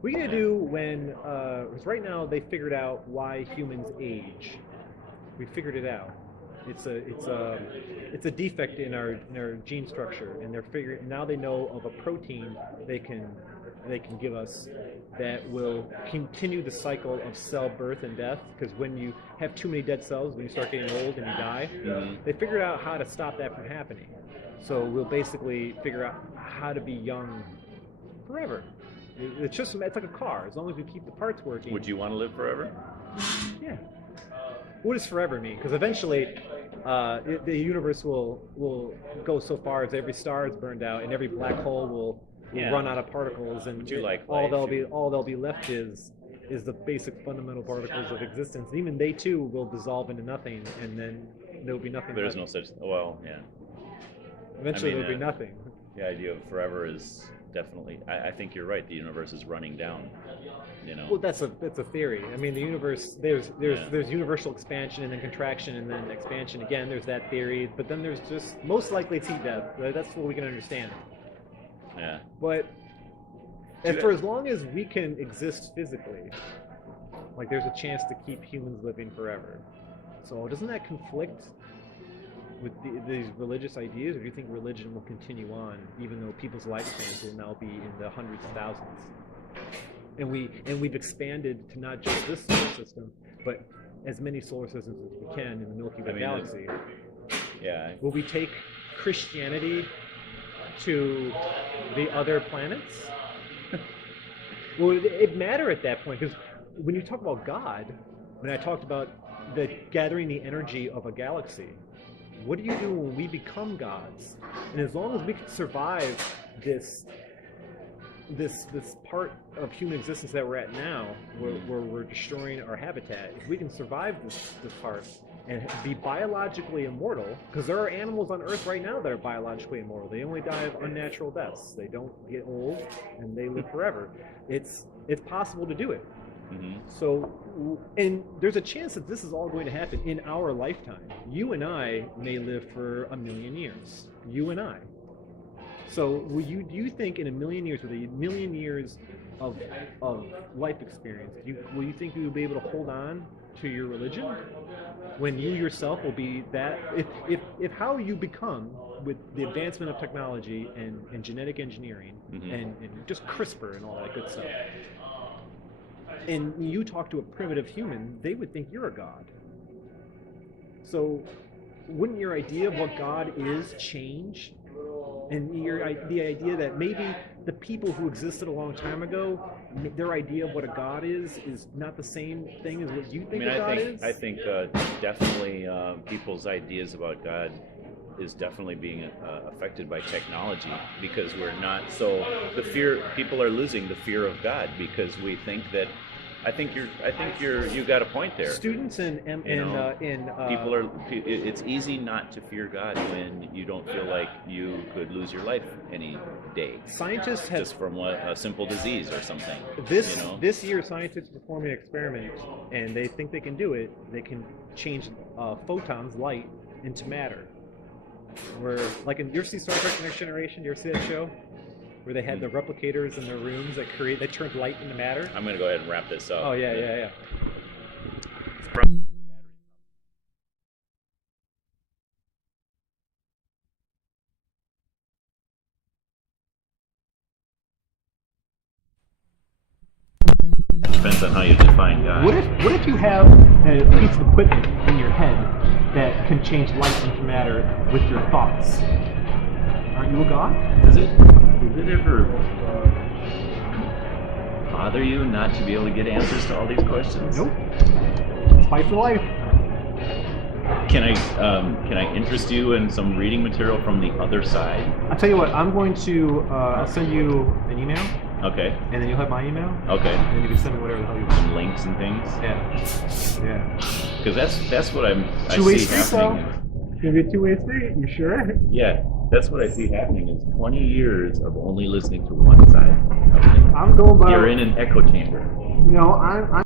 what are you gonna do when? Because right now they figured out why humans age. We figured it out. It's a defect in our gene structure, and they're figuring now. They know of a protein they can give us that will continue the cycle of cell birth and death. Because when you have too many dead cells, when you start getting old and you die, they figured out how to stop that from happening. So we'll basically figure out how to be young forever. It's like a car. As long as we keep the parts working. Would you want to live forever? Yeah. What does forever mean? Because eventually, the universe will go so far as every star is burned out and every black hole will run out of particles, and all they'll be left is the basic fundamental particles of existence. And even they too will dissolve into nothing, and then there'll be nothing. There's no such. Well, yeah. Eventually, there'll be nothing. The idea of forever is definitely. I think you're right. The universe is running down. You know. Well, that's a theory. I mean, the universe. There's universal expansion and then contraction and then expansion again. There's that theory, but then there's just most likely it's heat death. That's what we can understand. Yeah. But for as long as we can exist physically, like there's a chance to keep humans living forever. So doesn't that conflict with these religious ideas, or do you think religion will continue on even though people's lifespans will now be in the hundreds of thousands? And we've expanded to not just this solar system, but as many solar systems as we can in the Milky Way galaxy. Yeah. Will we take Christianity to the other planets? Well, it matter at that point, because when you talk about God, when I talked about gathering the energy of a galaxy, what do you do when we become gods? And as long as we can survive this part of human existence that we're at now, where we're destroying our habitat, if we can survive this part and be biologically immortal, because there are animals on Earth right now that are biologically immortal. They only die of unnatural deaths. They don't get old, and they live forever. It's possible to do it. Mm-hmm. So, and there's a chance that this is all going to happen in our lifetime. You and I may live for 1,000,000 years. You and I. So, do you think in 1,000,000 years, with 1,000,000 years of life experience, will you think you will be able to hold on to your religion when you yourself will be that? If how you become with the advancement of technology and genetic engineering and just CRISPR and all that good stuff, and you talk to a primitive human, they would think you're a god. So wouldn't your idea of what God is change? And the idea that maybe the people who existed a long time ago, their idea of what a God is not the same thing as what you think a God is? I think definitely people's ideas about God is definitely being affected by technology, because we're not people are losing the fear of God because we think that. I think you got a point there. Students people are. It's easy not to fear God when you don't feel like you could lose your life any day. Scientists have, just from a simple disease or something. This year, scientists are performing an experiment, and they think they can do it. They can change photons, light, into matter. Where, like, you ever see Star Trek: Next Generation? You ever see that show? Where they had the replicators in their rooms that turned light into matter. I'm gonna go ahead and wrap this up. Oh yeah. Depends on how you define God. What if you have a piece of equipment in your head that can change light into matter with your thoughts? Aren't you a god? Does it ever bother you not to be able to get answers to all these questions? Nope. Spice of life. Can I interest you in some reading material from the other side? I'll tell you what. I'm going to I'll send you an email. Okay. And then you'll have my email. Okay. And then you can send me whatever the hell you want. Some links and things. Yeah. Because that's what I two-way see street, happening. It's gonna be a two-way street. You sure? Yeah. That's what I see happening is 20 years of only listening to one side of things. I'm going by. You're in an echo chamber. I'm